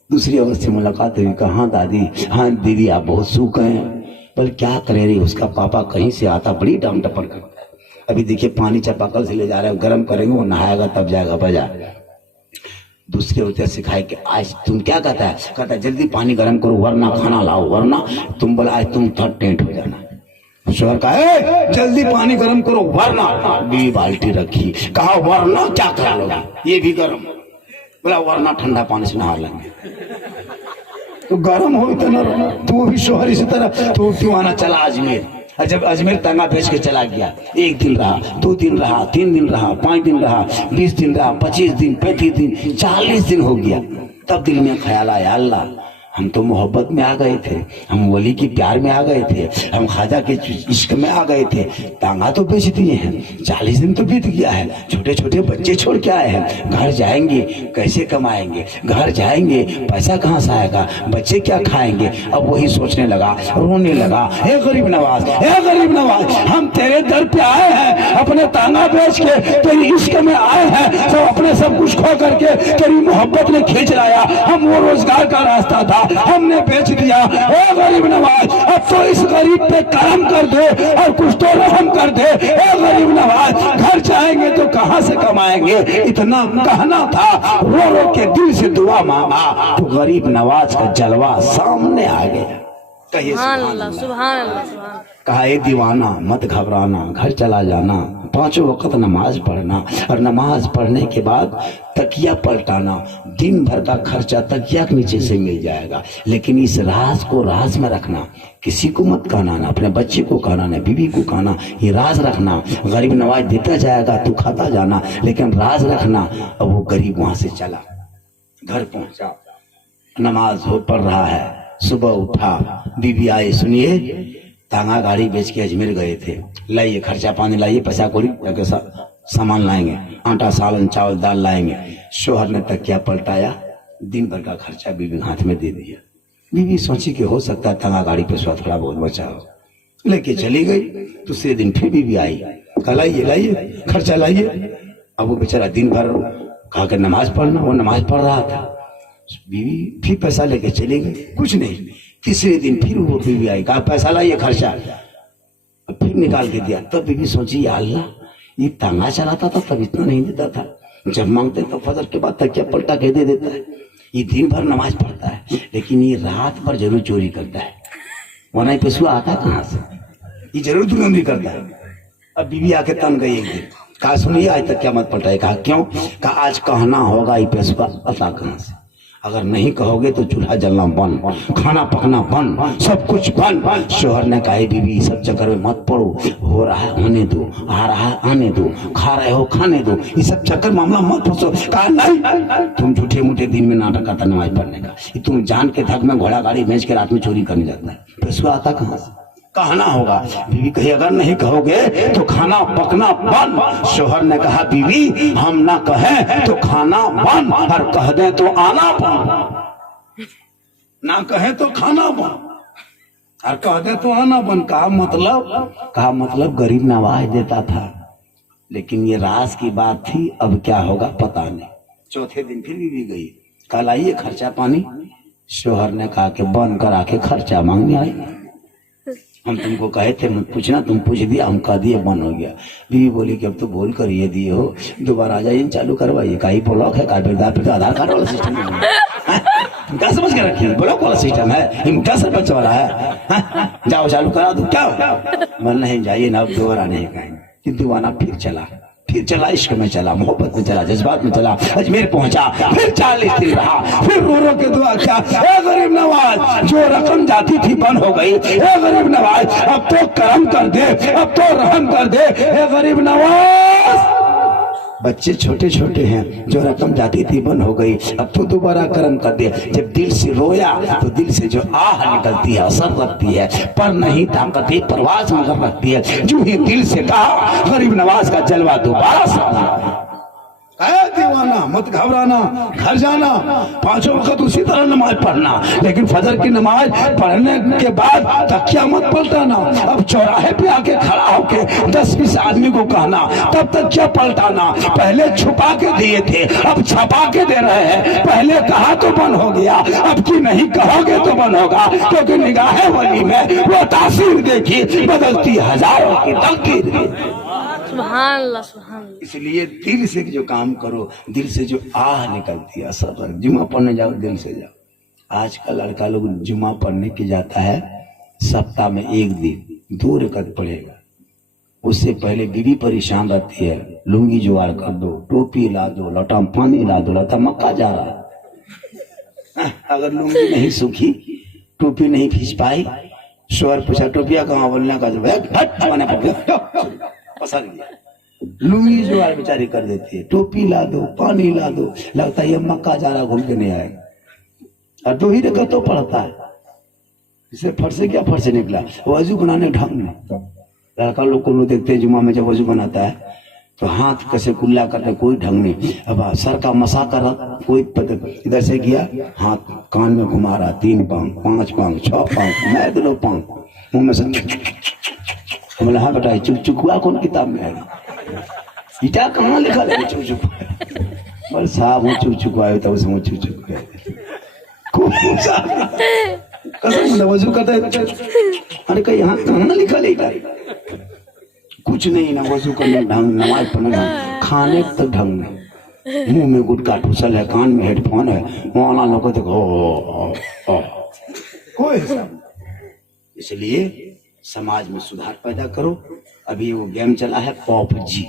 दूसरी औरत से मुलाकात हुई। कहा हाँ दादी, हाँ दीदी आप बहुत सूख हैं। पर क्या करे रही, उसका पापा कहीं से आता, बड़ी डाम टपर करता है। अभी देखिए पानी चापाकल से ले जा रहे हैं, गर्म करेंगे, वो नहाएगा तब जाएगा बाजार। दूसरे होते सिखाए कि आज तुम क्या कहता है? कहता है जल्दी पानी गर्म करो, वरना खाना लाओ, वरना तुम बोला आज तुम थर्ड टेंट हो जाना। शोहर कहा जल्दी पानी गर्म करो वरना, बीवी बाल्टी रखी, कहा वरना क्या कर लोगे, ये भी गर्म, बोला वरना ठंडा पानी से नहा लेंगे। तो गर्म हो इतना, तो भी शोहर इसी तरह, तो क्यों आना चला अजमेर। जब अजमेर तंगा भेज के चला गया, 1 दिन रहा, 2 दिन रहा, 3 दिन रहा, 5 दिन रहा, 20 दिन रहा, 25 दिन, 35 दिन, 40 दिन हो गया। तब दिल में ख्याल आया, अल्लाह हम तो मोहब्बत में आ गए थे, हम वली की प्यार में आ गए थे, हम ख्वाजा के इश्क में आ गए थे, तांगा तो बेच दिए हैं, 40 दिन तो बीत गया है, छोटे छोटे बच्चे छोड़ के आए हैं, घर जाएंगे कैसे कमाएंगे, घर जाएंगे पैसा कहाँ से आएगा, बच्चे क्या खाएंगे। अब वही सोचने लगा, रोने लगा, हे गरीब नवाज, हे गरीब नवाज, हम तेरे दर पे आए हैं, अपने तांगा बेच के तेरी इश्क में आए हैं, तो अपने सब कुछ खो करके तेरी मोहब्बत ने खींच लाया, हम वो रोजगार का रास्ता था हमने बेच दिया। ए गरीब नवाज, अब तो इस गरीब पे करम कर दे और कुछ तो रहम कर दे। ए गरीब नवाज, घर जाएंगे तो कहां से कमाएंगे, इतना कहना था। रो रो के दिल से दुआ मांगा तो गरीब नवाज का जलवा सामने आ गया। कहिए सुभान अल्लाह, सुभान अल्लाह, सुभान। कहा ए दीवाना मत घबराना, घर चला जाना, 5 वक्त नमाज पढ़ना और नमाज पढ़ने के बाद तकिया पलटाना, दिन भर का खर्चा तकिया के नीचे से मिल जाएगा। लेकिन इस राज को राज में रखना, किसी को मत कहना, ना अपने बच्चे को कहना, ना बीवी को कहना, ये राज रखना। गरीब नवाज देता जाएगा तू खाता जाना, लेकिन राज रखना। अब वो गरीब वहां से चला, घर पहुंचा, नमाज हो पढ़ रहा है। सुबह उठा, बीवी आई, सुनिए तांगा गाड़ी बेच के अजमेर गए थे, लाइए खर्चा पानी लाइए, पैसा कौड़ी सामान लाएंगे, आटा सालन चावल दाल लाएंगे। शोहर ने तकिया पलटाया, दिन भर का खर्चा बीवी हाथ में दे दिया। बीवी सोची कि हो सकता है तांगा गाड़ी पे स्वाद थोड़ा बहुत बचा हो, लेके चली गई। दूसरे दिन फिर बीवी आई, कहा लाइए लाइए खर्चा लाइए। अब वो बेचारा दिन भर कहा कर नमाज पढ़ना, वो नमाज पढ़ रहा था। बीवी फिर पैसा लेके चली गई, कुछ नहीं। तीसरे दिन फिर वो बीवी आई, कहा पैसा लाइए खर्चा, फिर निकाल के दिया। तब बीवी सोची या अल्लाह, ये तांगा चलाता था तब इतना नहीं देता था, जब मांगते तो फजर के बाद तकिया पलटा के दे देता है। ये दिन भर नमाज पढ़ता है, लेकिन ये रात भर जरूर चोरी करता है, वरना पैसा आता कहाँ से, ये जरूर दुर्गंधी करता है। अब बीवी आके तन गई एक दिन, कहा सुनिए आज तक क्या मत पलटाए। कहा क्यों? कहा आज कहना होगा ये पैसा आता कहाँ से, अगर नहीं कहोगे तो चूल्हा जलना बंद, खाना पकना बंद, सब कुछ बंद। शोहर ने कहा बीवी सब चक्कर में मत पड़ो, हो रहा है होने दो, आ रहा है आने दो, खा रहे हो खाने दो, ये सब चक्कर मामला मत फंसो। कहा नहीं, तुम झूठे मूठे दिन में नाटक करता नमाज पढ़ने का, ये तुम जान के थक में घोड़ा गाड़ी बेच के रात में चोरी करने जाता है, पैसा आता कहाँ से, कहना होगा। बीवी कही अगर नहीं कहोगे तो खाना पकना बंद। शोहर ने कहा बीवी हम ना कहें तो खाना बंद, और कह दें तो आना बंद, ना कहें तो खाना बंद और कह दें तो आना बंद। कहा मतलब गरीब नवाज देता था, लेकिन ये राज की बात थी, अब क्या होगा पता नहीं। चौथे दिन फिर बीवी गई, कल आइए खर्चा पानी। शोहर ने कहा कि बंद करा के खर्चा मांगने आई, हम तुमको कहे थे मत पूछना, तुम पूछ दिया, हम कह दिए बंद हो गया। बीवी बोली कि अब तो बोल कर ये दिए हो, दोबारा आ जाइए चालू करवाइए। का ही ब्लॉक है, का आधार कार्ड वाला सिस्टम है, क्या समझ के रखिए, ब्लॉक वाला सिस्टम है, क्या सरपंच वाला है, जाओ चालू करा दो। क्या मन नहीं जाइए ना, अब दोबारा नहीं कहेंगे। दीवाना फिर चला इश्क में चला, मोहब्बत में चला, जज्बात में चला, अजमेर पहुंचा, फिर 40 दिन रहा, फिर रो रो के दुआ किया, ए गरीब नवाज जो रकम जाती थी बंद हो गई, ए गरीब नवाज अब तो करम कर दे, अब तो रहम कर दे, ए गरीब नवाज बच्चे छोटे छोटे हैं, जो रकम जाती थी बंद हो गई, अब तो दोबारा करम कर दे। जब दिल से रोया तो दिल से जो आह निकलती है असर रखती है, पर नहीं ताकत परवाज मगर रखती है। जो ही दिल से कहा गरीब नवाज का जलवा दोबारा सामने। दीवाना मत घबराना, घर जाना, 5 वक्त उसी तरह नमाज पढ़ना, लेकिन फजर की नमाज पढ़ने के बाद तकिया मत पलटाना। अब चौराहे पे आके खड़ा होके 10-20 आदमी को कहना, तब तकिया पलटाना। पहले छुपा के दिए थे, अब छपा के दे रहे हैं। पहले कहा तो बंद हो गया, अब की नहीं कहोगे तो बंद होगा, क्योंकि निगाहे वली में वो तासीर देखी बदलती हजारों की तकदीर। सुभान अल्लाह, सुभान अल्लाह। इसलिए दिल से जो काम करो, दिल से जो आह निकलती है सब। जुमा पढ़ने जाओ दिल से जाओ। आज का लड़का लोग जुमा पढ़ने के जाता है सप्ताह में 1 दिन, 2 रकात पढ़ेगा। उससे पहले बीवी परेशान रहती है, लुंगी जुगाड़ कर दो, टोपी ला दो, लोटा में पानी ला दो, लता मक्का जा रहा है। अगर लुंगी नहीं सूखी, टोपी नहीं खींच पाई, शोर पूछा टोपिया कहाँ, बोलने का पसंद गया। लुंगी जुगाड़ बेचारी कर देती है, टोपी ला दो, पानी ला दो, लगता है ये मक्का जा रहा, घूम के नहीं आएगा। और 2 ही रकात तो पढ़ता है। इसे फट से क्या फट से निकला, वजू बनाने ढंग में। लड़का लोग को देखते हैं जुमा में जब वजू बनाता है तो हाथ कैसे कुल्ला करते, कोई ढंग नहीं। अब सर का मसा कर रहा, कोई इधर से किया, हाथ कान में घुमा रहा, 3 पांव, 5 पांव, 6 पांव, मैं 2 पांव, मुंह में से बोला हाँ बेटा चुक चुक हुआ कौन किताब में आएगा, ईटा कहाँ लिखा है चुक चुक, बोले साहब वो चुक चुक आए तब उसमें चुक चुक कसम वजू करता है। अरे कहीं यहाँ कहाँ लिखा लेगा, कुछ नहीं ना वजू करने ढंग, नमाज पढ़ने ढंग, खाने तक ढंग नहीं। मुंह में गुटका ठूसल है, कान में हेडफोन है, मौलाना लोग को देखो कोई हिसाब। इसलिए समाज में सुधार पैदा करो। अभी वो गेम चला है PUBG,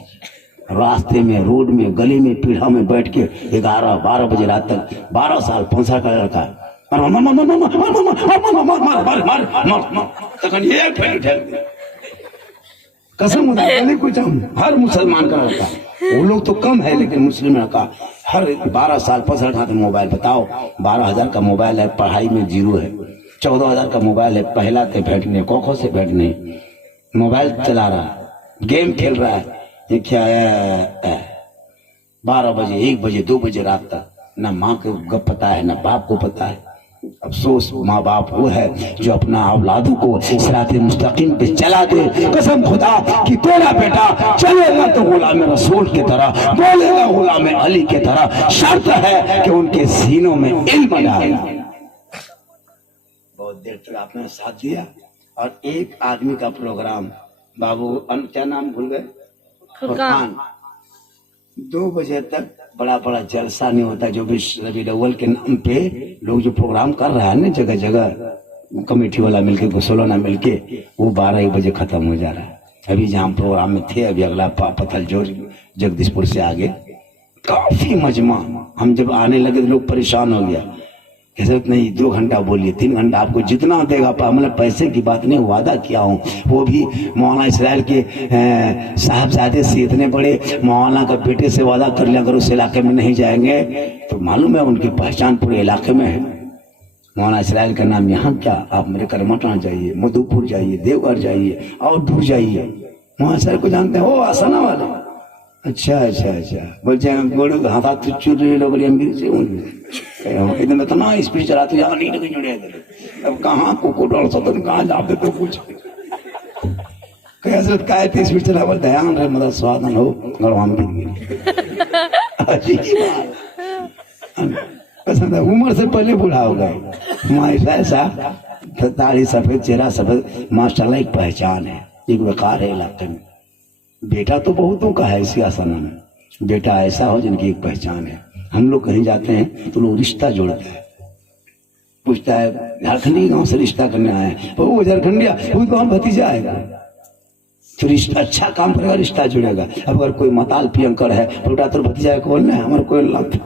रास्ते में, रोड में, गली में, पीढ़ा में बैठ के 11-12 बजे रात तक 12 साल 15 का लड़का कसम कुछ हर मुसलमान का लड़का, वो लोग तो कम है लेकिन मुस्लिम लड़का हर 12 साल 15 का मोबाइल। बताओ 12,000 का मोबाइल है, पढ़ाई में 0 है, 14,000 का मोबाइल है, पहला से बैठने, कोखो से बैठने, मोबाइल चला रहा है, गेम खेल रहा है। ये क्या है, 12 बजे, 1 बजे, 2 बजे रात तक ना माँ को गप पता है ना बाप को पता है। अफसोस माँ बाप वो है जो अपना औलादों को सिराते मुस्तकीम पे चला दे। कसम खुदा कि तेरा बेटा चलेगा तो गुलाम रसूल की तरह, बोलेगा गुलाम अली की तरह। शर्त है कि उनके सीनों में इल्म डालना। बहुत देर तक आपने साथ दिया और एक आदमी का प्रोग्राम, बाबू क्या नाम भूल गए, फुरकान, 2 बजे तक बड़ा बड़ा जलसा नहीं होता। जो भी रबी अव्वल के नाम पे लोग जो प्रोग्राम कर रहा है ना, जगह जगह कमेटी वाला मिलके, गुसलोना मिलके, वो 12-1 बजे खत्म हो जा रहा है। अभी जहाँ प्रोग्राम में थे, अभी अगला पथल जोर जगदीशपुर से आगे काफी मजमा। हम जब आने लगे तो लोग परेशान हो गया, कैसे नहीं 2 घंटा बोलिए, 3 घंटा, आपको जितना देगा। मतलब पैसे की बात नहीं, वादा किया हूँ। वो भी मौलाना इसराइल के साहबजादे से इतने बड़े मौलाना का बेटे से वादा कर लिया, अगर उस इलाके में नहीं जाएंगे तो मालूम है उनकी पहचान पूरे इलाके में है। मौलाना इसराइल का नाम यहाँ क्या, आप मेरे करमटना जाइए, मधुपुर जाइए, देवघर जाइए और दूर जाइए, मौलाना इसराइल को जानते हैं, वो आसाना वाले। अच्छा अच्छा अच्छा बोलते हैं हाथ चुर लोग एकदम इतना स्पीड चलाते जाओ, नहीं लगे जुड़े। अब कहाँ को डॉल सदन कहाँ जाते तो कुछ हजरत का स्पीड चला, बोल ध्यान रहे मतलब स्वादन हो गड़वाम पसंद है। उम्र से पहले बूढ़ा हो गए, ऐसा दाढ़ी सफेद, चेहरा सफेद, माशाल्लाह एक पहचान है, एक वकार है इलाके में। बेटा तो बहुतों का है सियासत में, बेटा ऐसा हो जिनकी एक पहचान है। हम लोग कहीं जाते हैं तो लोग रिश्ता जोड़ते हैं, पूछता है झारखंडी गांव से रिश्ता करने आए, वो झारखंडिया, वो तो हम भतीजा आएगा, तो रिश्ता अच्छा काम करेगा, रिश्ता जुड़ेगा। अब अगर कोई मताल पियंकर है, बेटा तो भतीजा को बोलना है, हमारे कोई लाभ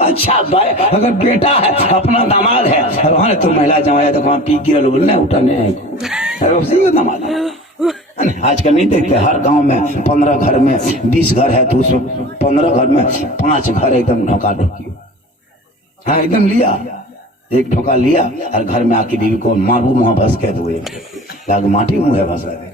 अच्छा भाई। अगर बेटा है, अपना दामाद है, वहां तो महिला जमाया तो वहां पी गिरल बोलना है, उठाने है दामाद है। आजकल नहीं देखते, हर गांव में 15 घर में 20 घर है, तो उसमें 15 घर में 5 घर एकदम ढोका ढोकी। हाँ एकदम लिया, एक ढोका लिया और घर में आके बीवी को मारू मुँह भस के तो माटी मुँह भस रहे,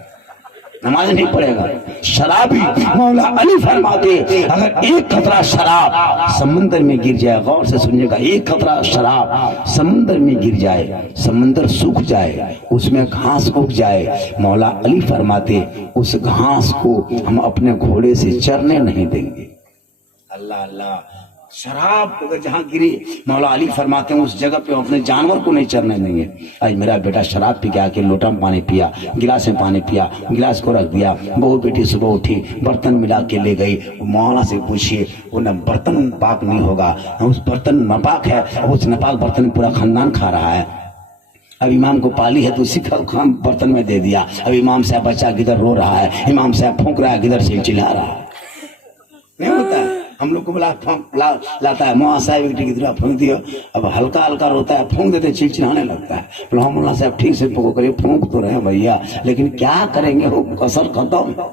नमाज नहीं पड़ेगा। शराबी मौला अली फरमाते, अगर एक कतरा शराब समंदर में गिर जाए, गौर से सुनिएगा, एक कतरा शराब समंदर में गिर जाए, समंदर सूख जाए, उसमें घास उग जाए, मौला अली फरमाते उस घास को हम अपने घोड़े से चरने नहीं देंगे। अल्लाह अल्लाह, शराब अगर जहाँ गिरी, मौला अली फरमाते हैं उस जगह पे अपने जानवर को नहीं चरने देंगे। आज मेरा बेटा शराब पी के आके लोटा में पानी पिया, गिलास में पानी पिया, गिलास को रख दिया, बहू बेटी सुबह उठी बर्तन मिला के ले गई, मौलाना से पूछिए, वो न बर्तन पाक नहीं होगा, उस बर्तन नापाक है, उस नापाक बर्तन पूरा खानदान खा रहा है। अब इमाम को पाली है तो उसी का खाम बर्तन में दे दिया। अब इमाम साहब बच्चा किधर रो रहा है, इमाम साहब फूंक रहा है, किधर से चिल्ला रहा है। नहीं होता है, हम लोग को बोला लाता है मुआ साहब की तरह फूंक दिया। अब हल्का हल्का रोता है, फूंक देते चिलचिलाने लगता है। बोला मौलाना साहब ठीक से फूंको करिए, फूंक तो रहे भैया, लेकिन क्या करेंगे, वो कसर खत्म।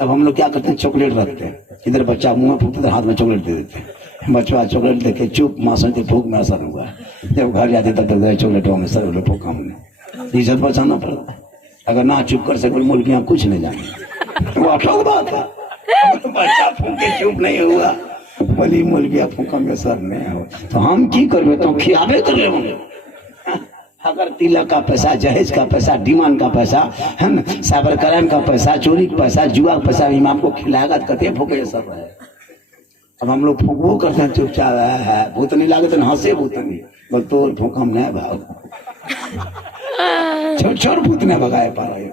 अब हम लोग क्या करते हैं, चॉकलेट रखते हैं, इधर बच्चा मुंह में फूकते, हाथ में चॉकलेट दे देते हैं। बच्चा चॉकलेट देखे चुप, माँ समझते फूक में असर हुआ है। जब घर जाते तब तक चॉकलेटों में सर फूका हमने, इज्जत बचाना पड़ता है। अगर ना चुप कर सके मुल्कियाँ कुछ नहीं जाने, वो अठोक बात है। तो बच्चा फूके चुप नहीं हुआ, बोली मुल्किया फूका में असर नहीं हो तो हम की करबे, तो खियाबे कर ले। अगर तिलक का पैसा, जहेज का पैसा, डिमांड का पैसा है ना, साइबर क्राइम का पैसा, चोरी का पैसा, जुआ का पैसा इमाम को खिलाएगा तो कते फूके असर रहे। अब हम लोग फूकबो करते हैं चुपचाप, है भूतनी लागत हंसे भूतनी, बोल तो फूक हम नहीं भाग, छोट छोट भूत ने भगाए पा रहे।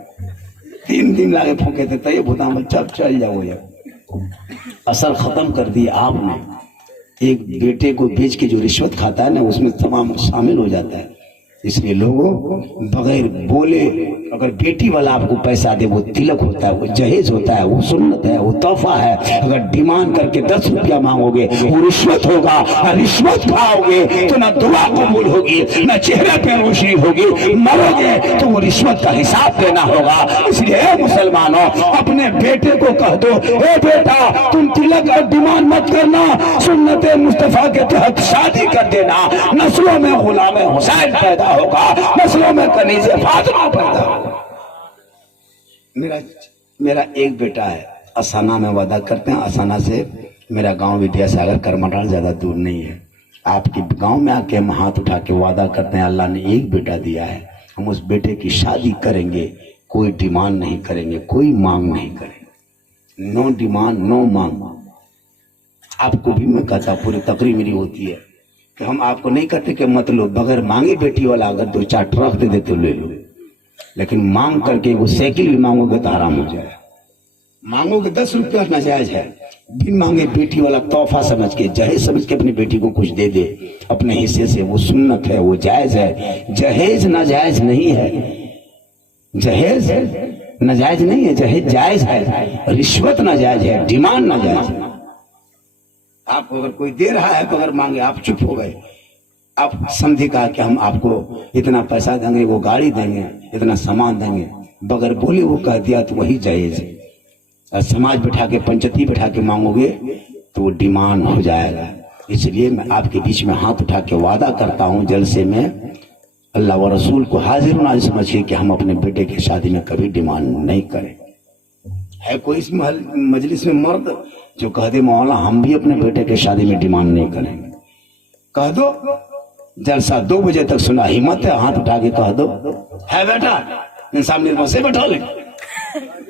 3 दिन लागे फूके थे तय भूता में चल चल जाओ। ये असर खत्म कर दिया आपने। एक बेटे को बेच के जो रिश्वत खाता है ना, उसमें तमाम शामिल हो जाता है। इसलिए लोगों बगैर बोले, अगर बेटी वाला आपको पैसा दे, वो तिलक होता है, वो जहेज होता है, वो सुन्नत है, वो तोहफा है। अगर डिमांड करके 10 रुपया मांगोगे, वो रिश्वत होगा। और रिश्वत खाओगे तो ना दुआ कबूल होगी, ना चेहरे पे रोशनी होगी। मरोगे तो वो रिश्वत का हिसाब देना होगा। इसलिए मुसलमानों, अपने बेटे को कह दो, ए बेटा तुम तिलक और डिमांड मत करना, सुन्नत मुस्तफा के तहत शादी कर देना। नस्लों में गुलाम हुसैन पैदा होगा, नस्लों में कनीज़े फातिमा पैदा होगा। मेरा एक बेटा है, असाना में वादा करते हैं। असाना से मेरा गांव विद्यासागर करमटाल ज्यादा दूर नहीं है। आपके गांव में आके हम हाथ उठा के वादा करते हैं, अल्लाह ने एक बेटा दिया है, हम उस बेटे की शादी करेंगे। कोई डिमांड नहीं करेंगे, कोई मांग नहीं करेंगे। नो डिमांड नो मांग। आपको भी मैं कहता, पूरी तकरीर मेरी होती है कि हम आपको नहीं कहते कि मत लो, बगैर मांगे बेटी वाला अगर 2-4 ट्रक दे देते ले लो, लेकिन मांग करके वो साइकिल भी मांगोगे तो आराम हो जाए। मांगोगे 10 रुपया नाजायज है, बिन मांगे बेटी वाला तोहफा समझ के, जहेज समझ के अपनी बेटी को कुछ दे दे अपने हिस्से से, वो सुन्नत है, वो जायज है। जहेज नाजायज नहीं है, जहेज नाजायज नहीं है, जहेज जायज है। रिश्वत नाजायज है, डिमांड नाजायज है। आपको अगर कोई दे रहा है बगैर मांगे, आप चुप हो गए, आप समझे कहा कि हम आपको इतना पैसा देंगे, वो गाड़ी देंगे, इतना सामान देंगे, बगैर बोले वो कह दिया तो वही जायज है। और समाज बैठा के, पंचायती बैठा के मांगोगे तो वो डिमांड हो जाएगा। इसलिए मैं आपके बीच में हाथ उठा के वादा करता हूँ, जलसे में अल्लाह व रसूल को हाजिर नाज़िर समझिए कि हम अपने बेटे की शादी में कभी डिमांड नहीं करें। है कोई इस मजलिस में मर्द जो कह दे मौला हम भी अपने बेटे की शादी में डिमांड नहीं करेंगे? कह दो, जलसा 2 बजे तक सुना, हिम्मत है हाथ उठा के कह दो। है बेटा इंसान निर्मल से बैठा ले।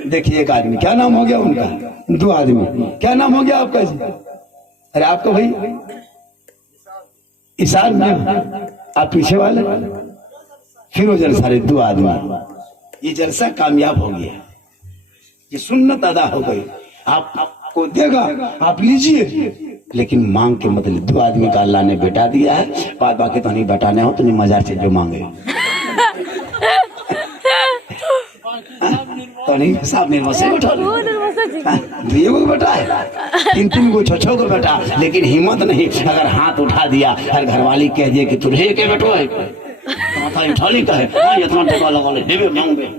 देखिए एक आदमी, क्या नाम हो गया उनका? 2 आदमी, क्या नाम हो गया आपका जी? अरे आपका भाई ईशान में, आप पीछे वाले, फिर वो जलसा 2 आदमी। ये जलसा कामयाब हो गया, ये सुन्नत अदा हो गई। आपको देगा, आप लीजिए, लेकिन मांग के मतलब 2 आदमी का अल्लाह ने बेटा दिया है, बाद बाकी तो नहीं बेटा नहीं हो तो नहीं मजार से जो मांगे तो नहीं साहब निर्मल से बैठा ये वो बेटा है, 3 को 6 को बेटा, लेकिन हिम्मत नहीं। अगर हाथ उठा दिया, हर घरवाली कह दिए कि तुझे के बेटो है, उठा ली कहे इतना टका लगा ले मांगे।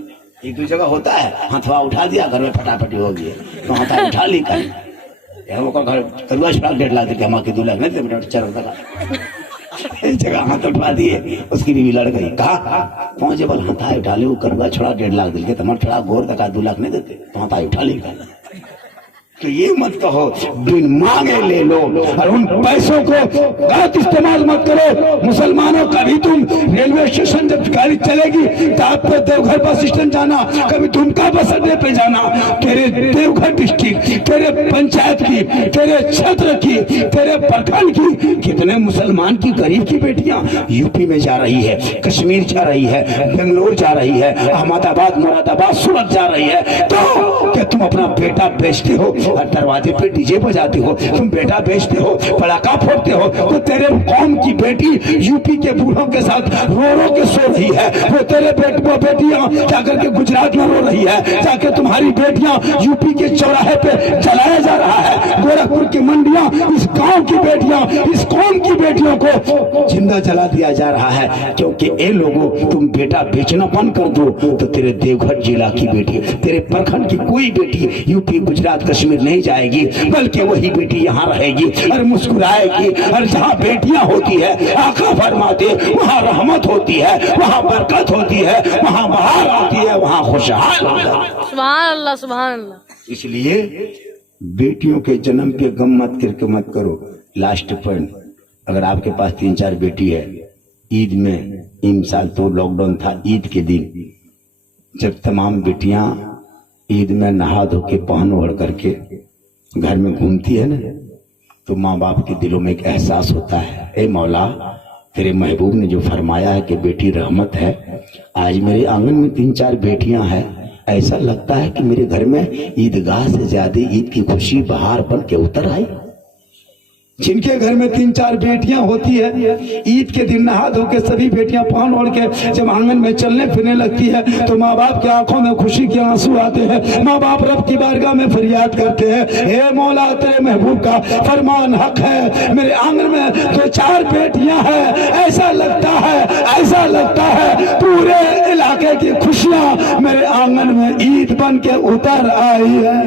1-2 जगह होता है, हथवा उठा दिया, घर में फटाफटी हो गई, तो हाथा उठा ली कहे वो का घर करुआ छुड़ा 1.5 लाख देते, हमारे 2 लाख नहीं देते बेटा, 4 लाख इस जगह हाथ उठवा दिए, उसकी बीवी लड़ गई। कहा 5 जबल हाथा उठा ली, वो करुआ छुड़ा 1.5 लाख दिल के, तुम्हारा छुड़ा गोर तक 2 लाख नहीं देते, तो हाथा उठा ली। तो ये मत कहो बिन मांगे ले लो, और उन पैसों को गलत इस्तेमाल मत करो। मुसलमानों, कभी तुम रेलवे स्टेशन जब गाड़ी चलेगी तो आपको देवघर बस स्टैंड जाना, कभी दुमका बस अड्डे पे जाना, तेरे देवघर डिस्ट्रिक्ट, तेरे पंचायत की, तेरे क्षेत्र की, तेरे प्रखंड की कितने मुसलमान की गरीब की बेटियां यूपी में जा रही है, कश्मीर जा रही है, बेंगलोर जा रही है, अहमदाबाद, मुरादाबाद, सूरत जा रही है, तो तुम अपना बेटा बेचते हो और दरवाजे पे डीजे बजाते हो, तुम बेटा बेचते हो, पटाखा फोड़ते हो, तो तेरे कौम की बेटी यूपी के बूढ़ों के साथ रो के सो रही है। वो तेरे बेटियां जाकर के गुजरात में रो रही है, जाके तुम्हारी बेटियां यूपी के चौराहे पे जलाया जा रहा है। गोरखपुर की मंडियां, इस गांव की बेटियां, इस कौम की बेटियों को जिंदा जला दिया जा रहा है। क्योंकि ए लोगों, तुम बेटा बेचना बंद कर दो तो तेरे देवघर जिला की बेटी, तेरे प्रखंड की कोई बेटी यूपी गुजरात कश्मीर नहीं जाएगी, बल्कि वही बेटी यहाँ रहेगी और मुस्कुराएगी। और जहाँ बेटियां होती है, आका फरमाते, वहाँ रहमत होती है, वहाँ बरकत होती है, वहाँ बहार आती है, वहाँ खुशहाल होता है। सुभान अल्लाह, सुभान अल्लाह। इसलिए बेटियों के जन्म पे गम मत करके मत करो। लास्ट पॉइंट, अगर आपके पास 3-4 बेटी है, ईद में, इन साल तो लॉकडाउन था, ईद के दिन जब तमाम बेटियां ईद में नहा धो के पहन ओढ़ करके घर में घूमती है ना, तो माँ बाप के दिलों में एक एहसास होता है, ए मौला, तेरे महबूब ने जो फरमाया है कि बेटी रहमत है, आज मेरे आंगन में 3-4 बेटियां हैं, ऐसा लगता है कि मेरे घर में ईदगाह से ज्यादा ईद की खुशी बहार बन के उतर आई। जिनके घर में 3-4 बेटियां होती है, ईद के दिन नहा धो के सभी बेटियां पहन ओढ़ के जब आंगन में चलने फिरने लगती है, तो माँ बाप की आंखों में खुशी के आंसू आते हैं। माँ बाप रब की बारगाह में फरियाद करते हैं, हे मौला, तेरे महबूब का फरमान हक है, मेरे आंगन में 2-4 बेटियां हैं, ऐसा लगता है पूरे इलाके की खुशियां मेरे आंगन में ईद बन के उतर आई है।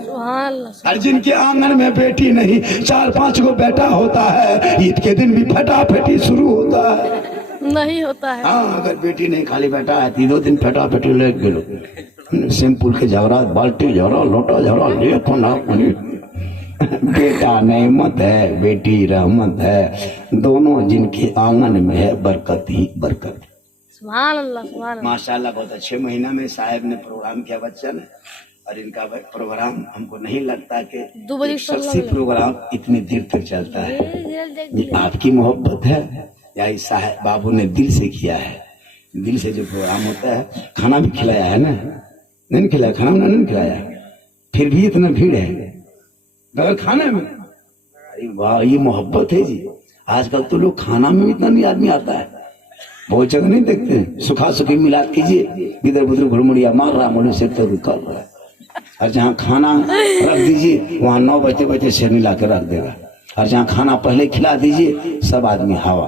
सुभान अल्लाह। और जिनके आंगन में बेटी नहीं, 4-5 बेटा होता है, ईद के दिन भी फटाफटी शुरू होता है। नहीं होता है। हाँ, अगर बेटी नहीं खाली बेटा है, 2 दिन फटाफटी ले गेलो, सिंपल के झगड़ा, बाल्टी झगड़ा, लोटा झगड़ा, ले कोना कोनी। बेटा नेमत है, बेटी रहमत है, दोनों जिनके आंगन में है बरकत ही बरकत। सुभान अल्लाह, सुभान अल्लाह। माशाल्लाह, बहुत अच्छे महीना में साहब ने प्रोग्राम किया बच्चा ने, और इनका प्रोग्राम हमको नहीं लगता कि 2 बजे एक शख्सी प्रोग्राम इतनी देर तक चलता है। ये आपकी मोहब्बत है या इस साहब बाबू ने दिल से किया है? दिल से जो प्रोग्राम होता है, खाना भी खिलाया है ना? नहीं खिलाया, खाना नहीं खिलाया, फिर भी इतना भीड़ है बगैर खाने में। अरे वाह, ये मोहब्बत है जी। आजकल तो लोग खाना में इतना नहीं आदमी आता है, बहुत जगह नहीं देखते, सुखा सुखी मिलाद कीजिए, इधर उधर घुड़मुड़िया मार रहा, मुड़ी से तो कर रहा है। और जहाँ खाना रख दीजिए, वहाँ 9 बजे शेरनी ला के रख देगा। और जहाँ खाना पहले खिला दीजिए, सब आदमी हवा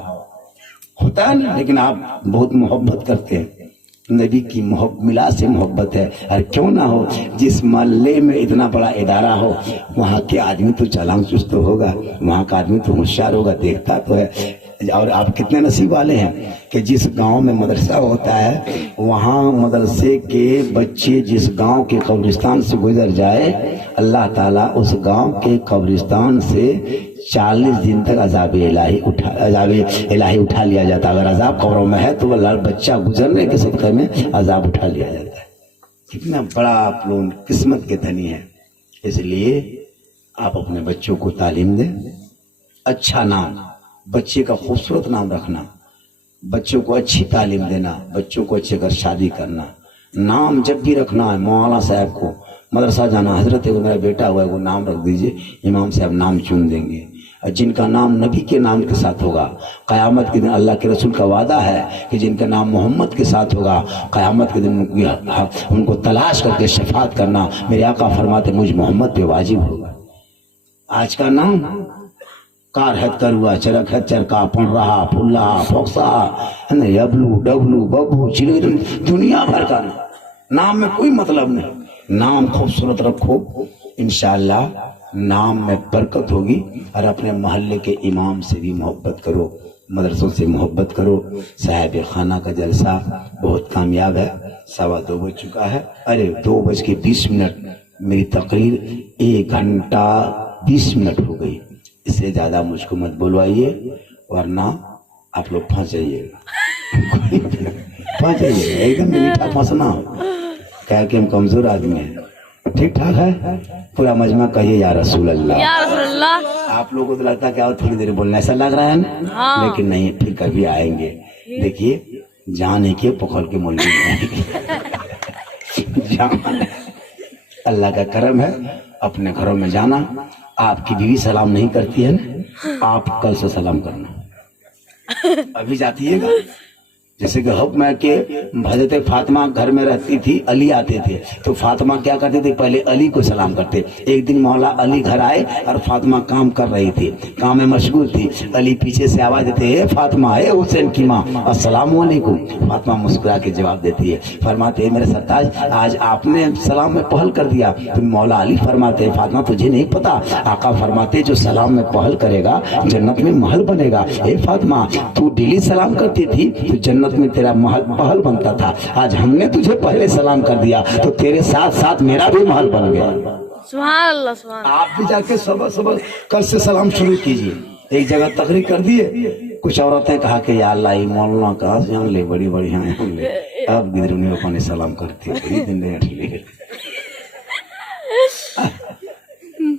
होता है ना। लेकिन आप बहुत मोहब्बत करते हैं, नबी की मिलाद से मोहब्बत है। और क्यों ना हो, जिस मोहल्ले में इतना बड़ा इदारा हो, वहाँ के आदमी तो चालाक चुस्त होगा, वहाँ का आदमी तो होशियार होगा, देखता तो है। और आप कितने नसीब वाले हैं कि जिस गांव में मदरसा होता है, वहाँ मदरसे के बच्चे जिस गांव के कब्रिस्तान से गुजर जाए, अल्लाह ताला उस गांव के कब्रिस्तान से 40 दिन तक अजाब इलाही उठा लिया जाता है। अगर अजाब कब्रों में है तो वह बच्चा गुजरने के सदक़े में अजाब उठा लिया जाता है। कितना बड़ा आप लोग किस्मत के धनी है। इसलिए आप अपने बच्चों को तालीम दें, अच्छा नाम, बच्चे का खूबसूरत नाम रखना, बच्चों को अच्छी तालीम देना, बच्चों को अच्छे कर शादी करना। नाम जब भी रखना है, मौलाना साहब को मदरसा जाना, हजरत को मेरा बेटा हुआ है वो नाम रख दीजिए, इमाम साहब नाम चुन देंगे। और जिनका नाम नबी के नाम के साथ होगा, क़यामत के दिन अल्लाह के रसूल का वादा है कि जिनका नाम मोहम्मद के साथ होगा, क़यामत के दिन उनको तलाश करके शफात करना मेरे आका फरमाते मुझ मोहम्मद पे वाजिब होगा। आज का नाम कार है, करुआ, चरक है, चरका, पड़ रहा, फुल्ला, फोक्सा, है ना, यबलू, डबलू, बब्बू, चिड़ी, दुनिया भर का नाम में कोई मतलब नहीं। नाम खूबसूरत रखो, इंशाअल्लाह नाम में बरकत होगी। और अपने मोहल्ले के इमाम से भी मोहब्बत करो, मदरसों से मोहब्बत करो। साहिब खाना का जलसा बहुत कामयाब है। 2:15 बज चुका है। अरे 2:20 मेरी तकरीर 1 घंटा 20 मिनट हो गई। इससे ज्यादा मुझको मत बुलवाइए, वरना आप लोग फंस जाइएगा। फंस जाइएगा, एकदम मीठा फंसना हो, क्या कि हम कमजोर आदमी हैं। ठीक ठाक है, पूरा मजमा कहिए या रसूल अल्लाह, या रसूल अल्लाह। आप लोगों को तो लगता है क्या थोड़ी देर बोलना, ऐसा लग रहा है ना? हाँ। लेकिन नहीं, फिर कभी आएंगे। देखिए, जाने के पकड़ के मुल्की जान अल्लाह का करम है, अपने घरों में जाना। आपकी बीवी सलाम नहीं करती है ना, आप कल से सलाम करना। अभी जाती है ना, जैसे कि हुक्म है कि हजरत फातिमा घर में रहती थी, अली आते थे तो फातिमा क्या करते थे, पहले अली को सलाम करते। एक दिन मौला अली घर आए और फातिमा काम कर रही थी, काम में मशगूल थी। अली पीछे से आवाज देते हैं, फातिमा है हुसैन की माँ, अस्सलाम वालेकुम। फातिमा मुस्कुरा के जवाब देती है, फरमाते हैं मेरे सरताज आज आपने सलाम में पहल कर दिया। तो मौला अली फरमाते हैं, फातिमा तुझे नहीं पता, आका फरमाते जो सलाम में पहल करेगा जन्नत में महल बनेगा। हे फातिमा तू डेली सलाम करती थी तो जन्नत में तेरा महल बनता था, आज हमने तुझे पहले सलाम कर दिया तो तेरे साथ साथ मेरा भी महल बन गया। सुभान अल्लाह सुभान। आप भी जाके सुबह सुबह कल से सलाम शुरू कीजिए। एक जगह तकरीर कर दिए, कुछ औरतें कहा कि या अल्लाह ये मौलाना कहा जान ले बड़ी बढ़िया ले, अब गिदरुनी को सलाम करती है।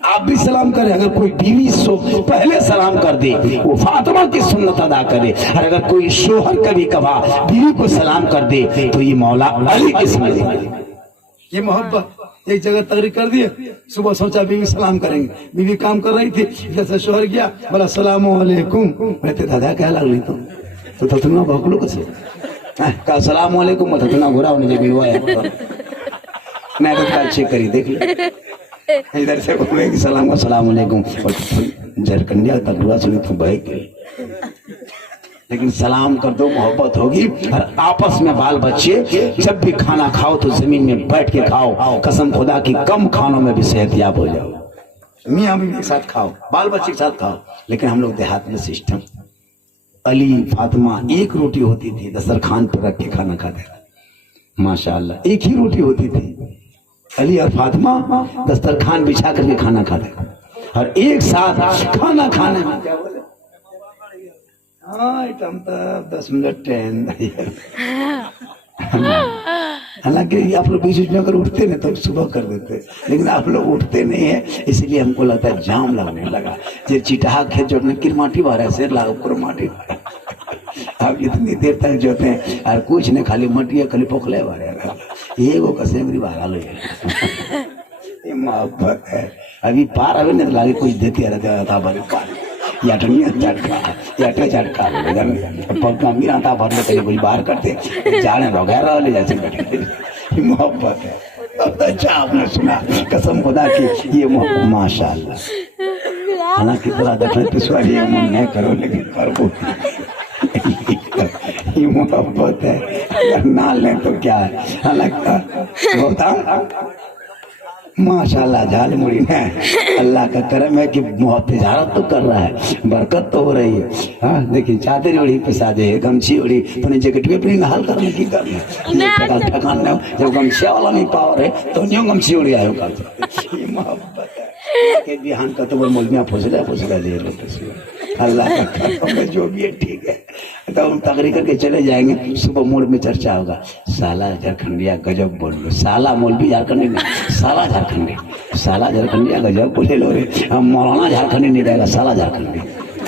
आप भी सलाम करें, अगर कोई बीवी सो पहले सलाम कर दे वो फातिमा की सुन्नत अदा करे, और अगर कोई शोहर कभी कभा बीवी को सलाम कर दे तो ये मौला अली की सुन्नत। ये मोहब्बत। एक जगह तकरीर कर दिए, सुबह सोचा बीवी सलाम करेंगे, बीवी काम कर रही थी, जैसे शोहर गया बोला सलाम वालेकुम, बोले दादा क्या लगली तो तुम भोकलो कसे का सलाम वालेकुम मत तुम घुरा होने जब हुआ है मैं तो चेक करी देख ले इधर से बोलेगी सलाम का सलाम वालेकुम, और झरकंडिया तक हुआ सुनी तो बह गई। लेकिन सलाम कर दो, मोहब्बत होगी। और आपस में बाल बच्चे जब भी खाना खाओ तो जमीन में बैठ के खाओ, कसम खुदा की कम खानों में भी सेहतयाब हो जाओ। मियाँ बीवी के साथ खाओ, बाल बच्चे के साथ खाओ। लेकिन हम लोग देहात में सिस्टम, अली फातिमा एक रोटी होती थी, दस्तरखान पर रख के खाना खाते, माशाअल्लाह एक ही रोटी होती थी। अली और फातिमा दस्तरखान बिछा करके खाना खाते और एक साथ खाना खाने में क्या बोले, हाँ 10 मिनट ट्रेन। हालांकि आप लोग बीच में अगर उठते नहीं तो सुबह कर देते, लेकिन आप लोग उठते नहीं है, इसलिए हमको लगता है जाम लगने लगा। जो चिटहा खेत जोड़ने की माटी बारह से लागो माटी आप इतनी देर तक जोते हैं और कुछ नहीं, खाली मटिया खाली पोखले बारे ये वो कसेमरी बारा लो। ये मोहब्बत है। अभी पार अभी नहीं लागे कुछ देती रहता बारी पार याटनिया झटका पक्का मीरा था भर ले कोई बाहर करते जाने वगैरह ले जैसे बैठे। मोहब्बत है। अच्छा आपने सुना, कसम खुदा की ये मोहब्बत माशाअल्लाह। हालांकि थोड़ा देखने पिछवाड़ी मन नहीं करो, लेकिन करो ये मोहब्बत है। अगर ना लें तो क्या है। हालांकि होता माशाअल्लाह झाल मुड़ी है, अल्लाह का करम है कि तिजारत तो कर रहा है, बरकत तो हो रही है। हाँ देखिए चादर उड़ी पिसादे गमछी उड़ी तो जैकेट में अपनी हाल करने की करना ठकान नहीं, जब गमछिया वाला नहीं पावर है तो न्यू गमछी उड़ी आयो का। ये मोहब्बत है के बिहान का तो मौलवियाँ फुसला दे लो। अल्लाह का करम है, जो भी है ठीक है। तो हम तकरीर करके चले जाएंगे, सुबह मोड़ में चर्चा होगा, साला झारखंडिया गजब बोल लो। साला मौलवी झारखंडी नहीं, साला झारखंडी, साला झारखंडिया गजब बोले लो रे। हम मौलाना झारखंडी नहीं रहेगा, साला झारखंडी।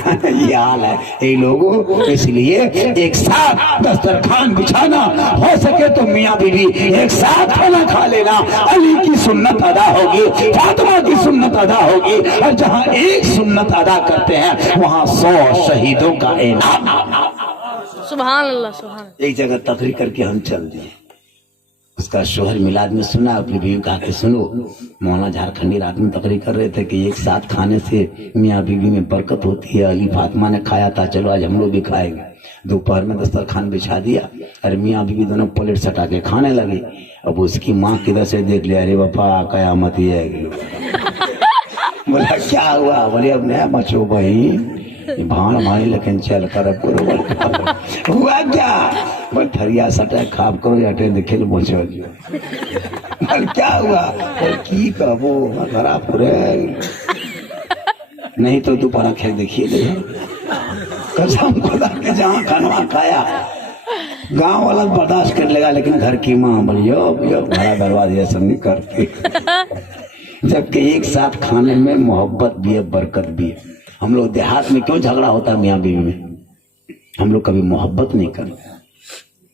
ये हाल है ये लोगों। इसलिए एक साथ दस्तरखान बिछाना, हो सके तो मियाँ बीवी एक साथ खाना खा लेना। अली की सुन्नत अदा होगी, फातिमा की सुन्नत अदा होगी, और जहाँ एक सुन्नत अदा करते हैं वहाँ 100 शहीदों का इनाम। सुभान अल्लाह सुभान। एक जगह तकरीर करके हम चल दिए, उसका शोहर मिलाद में सुना, अपनी बीवी कहा कि सुनो मौलाना झारखंडी रात में तकरीर कर रहे थे कि एक साथ खाने से मियाँ बीवी में बरकत होती है। अली फातिमा ने खाया था, चलो आज हम लोग भी खाएंगे। दोपहर में दस्तरखान बिछा दिया और मियाँ बीवी दोनों प्लेट सटा के खाने लगे। अब उसकी माँ किधर से देख लिया, अरे बापा कयामत ही है। बोला क्या हुआ, बोले अब नया मचो भाई भाण भाई, लेकिन चल कर हुआ क्या, बोल थरिया सटा खाप करो याटे देखे लो बोल क्या हुआ, बोल की कहो खराब पूरे नहीं तो दोपहर खेल देखिए। कसम खुदा के जहाँ खाना खाया गांव वाला बर्दाश्त कर लेगा, लेकिन घर की माँ बोलियो बड़ा बर्बाद ये सब नहीं करती। जबकि एक साथ खाने में मोहब्बत भी है, बरकत भी है। हम लोग देहात में क्यों झगड़ा होता है मियाँ बीवी में, हम लोग कभी मोहब्बत नहीं करते,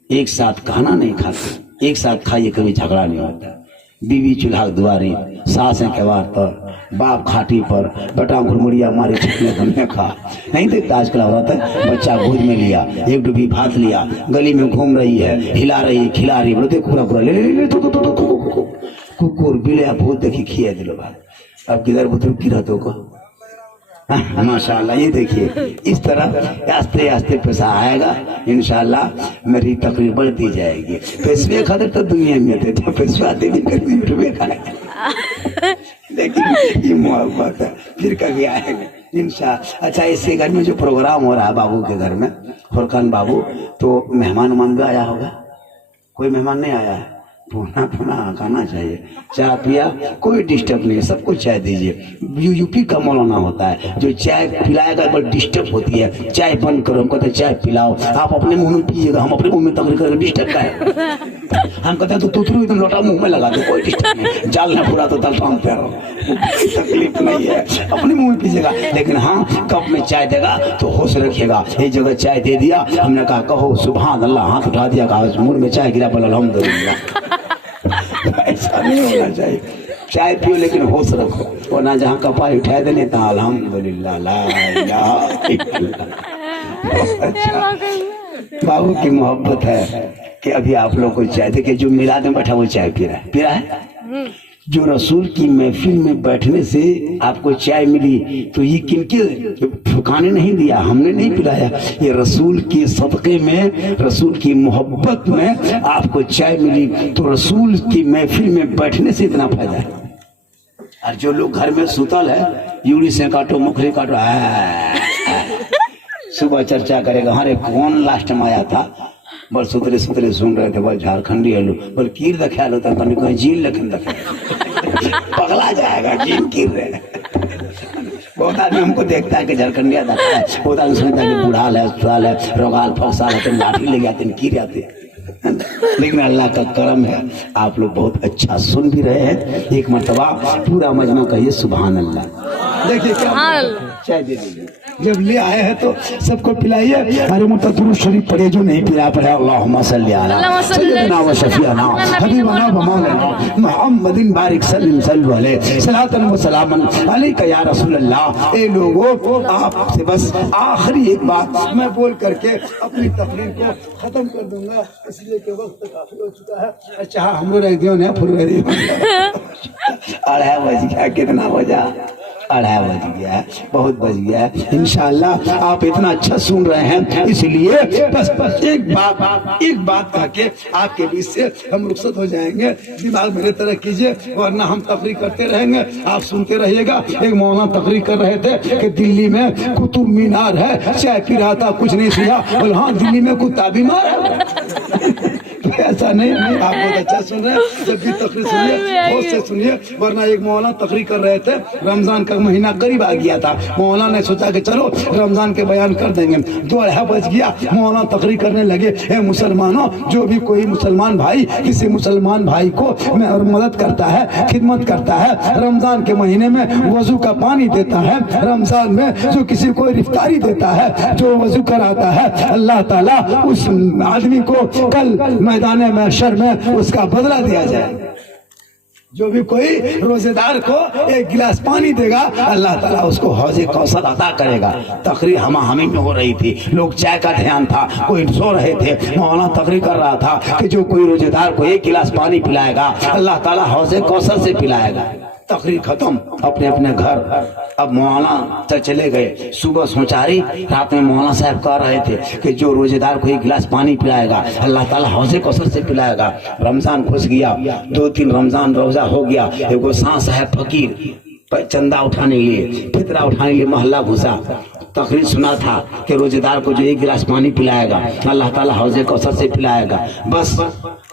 एक साथ खाना नहीं खाते, एक साथ खाइए कभी झगड़ा नहीं होता। बीवी चूल्हा दुआरी, सास केवार तर, बाप खाटी पर, बेटा घुरमुड़िया मारी छिपने धमने खा। नहीं देखता आजकल औरत है, बच्चा गोद में लिया, एक डुबी भात लिया, गली में घूम रही है, हिला रही है, खिला रही है, देखो पूरा पूरा ले ले ले तो कुकुर बिले भूत देखी खिया दिलो भाई। अब किधर बुतरू की रहते को माशाल्लाह। ये देखिए इस तरह आस्ते आस्ते पैसा आएगा इंशाल्लाह, मेरी तकरीर बढ़ती जाएगी। पैसे खाते तो दुनिया में थे, तो पैसे आते भी करते यूट्यूब खाए, लेकिन ये मोहब्बत है फिर कभी आएगा इंशाल्लाह। अच्छा, इसके घर में जो प्रोग्राम हो रहा है बाबू के घर में, फुरकान बाबू, तो मेहमान उमान भी आया होगा? कोई मेहमान नहीं आया है? पुना पुना खाना चाहिए, चाय पिया, कोई डिस्टर्ब नहीं है, सबको चाय दीजिए। यूपी का मौलाना होता है जो चाय पिलाएगा, बड़ी डिस्टर्ब होती है, चाय बंद करो, हम कहते हैं चाय पिलाओ, आप अपने मुंह में पीजिएगा, हम अपने मुंह में तकरीर करके डिस्टर्ब का है। हम कहते हैं तो तुतरू एकदम लोटा मुंह में लगा दो, कोई डिस्टर्ब नहीं, जाल न पूरा तो तल पाम पैरो, तकलीफ नहीं है, अपने मुंह में पीजिएगा। लेकिन हाँ, कप में चाय देगा तो होश रखिएगा। एक जगह चाय दे दिया, हमने कहा कहो सुभान अल्लाह, हाथ उठा दिया, कहा मुंह में चाय गिरा, बोला अल्हम्दुलिल्लाह। ऐसा नहीं होना चाहिए, चाय पियो लेकिन होश रखो, वरना जहाँ कपाई उठा देने तो अल्हम्दुलिल्लाह ला इलाहा इल्लल्लाह। अच्छा, बाबू की मोहब्बत है कि अभी आप लोग को चाय देखिए, जो मिलाद में बैठा वो चाय पी रहा है। जो रसूल की महफिल में बैठने से आपको चाय मिली, तो ये किनके फुकाने नहीं दिया, हमने नहीं पिलाया, ये रसूल के सदक़े में, रसूल की मोहब्बत में आपको चाय मिली, तो रसूल की महफिल में बैठने से इतना फायदा है। और जो लोग घर में सुतल है, यूड़ी से काटो, मुखरी काटो, सुबह चर्चा करेगा, हरे कौन लास्ट में आया था, बल सुतरे सुतरे सुन रहे थे, बल झारखंडी हेलो, बल कीर देखा लो, तो कहीं जीन लेकिन देखे पगला जाएगा, जीन कीर रहे। बहुत आदमी हमको देखता है कि झारखंडिया देखता है, बहुत आदमी समझता है कि बूढ़ाल है, सुराल है, रोगाल फौसाल है, लाठी ले जाते हैं, कीर आते हैं। लेकिन अल्लाह का करम है, आप लोग बहुत अच्छा सुन भी रहे हैं। एक मर्तबा पूरा मजमा कहिए सुभान अल्लाह। देखिए क्या चाय दे दीजिए, जब ले आए हैं तो सबको पिलाइए। अरे मुतदरुद शरीफ पढ़े, जो नहीं पिला पढ़े अल्लाहुम्मा सल्ली अला सय्यदना व शफीअना हबीबना व मौलाना मुहम्मदिन बारिक सल्लम सल्लल्लाहु अलैहि सलातन व सलामन अलैका या रसूल अल्लाह। ए लोगों, आपसे बस आखिरी एक बात मैं बोल करके अपनी तकरीर को खत्म कर दूंगा, इसलिए कि वक्त काफी हो चुका है। अच्छा, हम लोग दियो ने फुरवरी 2:30 बज गया, कितना बजा? 2:30 बज गया है, बहुत बज गया है। इंशाअल्लाह आप इतना अच्छा सुन रहे हैं, इसलिए बस एक बात कह के आपके बीच से हम रुखसत हो जाएंगे। दिमाग मेरे तरह कीजिए, वरना हम तकरीर करते रहेंगे, आप सुनते रहिएगा। एक मौलाना तकरीर कर रहे थे कि दिल्ली में कुतुब मीनार है, चाय पी रहा था, कुछ नहीं सुना, बोले हाँ दिल्ली में कुत्ता बीमार है। ऐसा नहीं, आप बहुत अच्छा सुन रहे हैं, जब भी तकरीर सुनिए बहुत से सुनिए। वरना एक मौलाना तकरीर कर रहे थे, रमजान का महीना करीब आ गया था, मौलाना ने सोचा कि चलो रमजान के बयान कर देंगे। 2:30 बज गया, मौलाना तकरीर करने लगे, हे मुसलमानों, जो भी कोई मुसलमान भाई किसी मुसलमान भाई को मदद करता है, खिदमत करता है, रमजान के महीने में वजू का पानी देता है, रमजान में जो किसी को इफ्तारी देता है, जो वजू कराता है, अल्लाह ताला उस आदमी को कल मैदान महशर में उसका बदला दिया जाए। जो भी कोई रोजेदार को एक गिलास पानी देगा, अल्लाह ताला उसको हौज़े कौसर अता करेगा। तकरीर हमी में हो रही थी, लोग चाय का ध्यान था, कोई सो रहे थे, मौलाना तकरीर कर रहा था कि जो कोई रोजेदार को एक गिलास पानी पिलाएगा, अल्लाह ताला हौज़े कौसर से पिलाएगा। तकरीर खत्म, अपने अपने घर। अब मौलाना चले गए, सुबह सोचारी, रात में मौलाना साहब कह रहे थे कि जो रोजेदार को एक गिलास पानी पिलाएगा, अल्लाह ताला हौज़े कौसर से पिलाएगा। रमजान घुस गया, 2-3 रमजान रोजा हो गया। एगो सांस है फकीर, चंदा उठाने के लिए, फितरा उठाने के लिए मोहल्ला घुसा, तकरीर सुना था कि रोजेदार को जो एक गिलास पानी पिलाएगा, अल्लाह ताला हौज़े कौसर से पिलाएगा। बस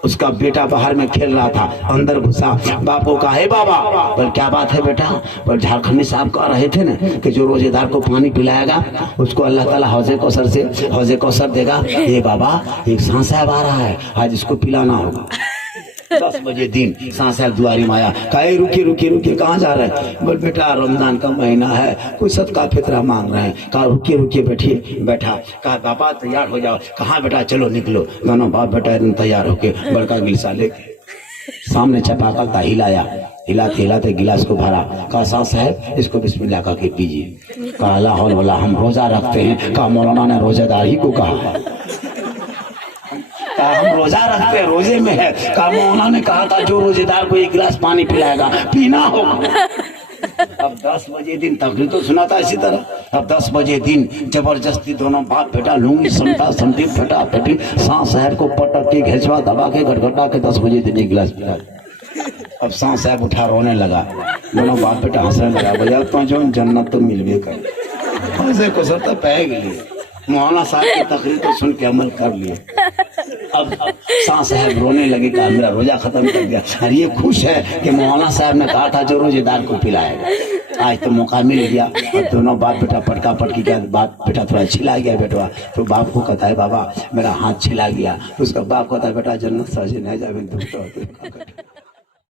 उसका बेटा बाहर में खेल रहा था, अंदर घुसा, बापू का है बाबा, पर क्या बात है बेटा? पर झारखंडी साहब कह रहे थे ना कि जो रोजेदार को पानी पिलाएगा उसको अल्लाह ताला हौज़े कौसर देगा। ये बाबा, एक सांस साहब आ रहा है, आज इसको पिलाना होगा। 10 बजे दिन सांस साहब दुआरी में आया, कहे रुकिए कहाँ जा रहे हैं? बोल बेटा रमजान का महीना है, कोई सदका फितरा मांग रहे हैं। कहा रुकिए बैठिए। बैठा, कहा पापा तैयार हो जाओ। कहाँ बेटा? चलो निकलो। दोनों बाप बेटा एकदम तैयार होके बड़का गिलसा लेके सामने चपाकल हिलाया, हिलाते हिलाते गिलास को भरा। कहा साहब साहब इसको बिस्मिल्लाह का के पीजिए। कहा अल्लाह हौल वला हम रोजा रखते हैं। कहा मौलाना ने रोजेदार ही को कहा है। कहा हम रोजा रखते हैं, रोजे में है। कहा मौलाना ने कहा था जो रोजेदार को एक गिलास पानी पिलाएगा पीना होगा। अब 10 बजे दिन तकरीर तो सुना था इसी तरह। अब 10 बजे दिन जबरदस्ती दोनों बाप बेटा लूंगी समटा समटी फटा फटी सांस साहब को पटक के घेचवा दबा के गटगटा के 10 बजे दिन एक गिलास पिला। अब सांस साहब उठा रोने लगा, दोनों बाप बेटा हंसने लगा। भैया तो जो जन्नत तो मिलवे कर हंसे को सब तो पै गए। मौलाना साहब की तकरीर तो सुन के अमल कर लिए। अब सांस साहब रोने लगे, कहा मेरा रोजा खत्म कर दिया। और ये खुश है कि मौलाना साहब ने कहा था जो रोजेदार को पिलाएगा। आज तो मौका मिल गया। अब दोनों बाप बेटा पटका पटकी का बाप बेटा थोड़ा छिला गया बेटवा, तो बाप को कहता है बाबा मेरा हाथ छिला गया। उसका बाप कहता है बेटा जन्नत साजी नहीं जावे।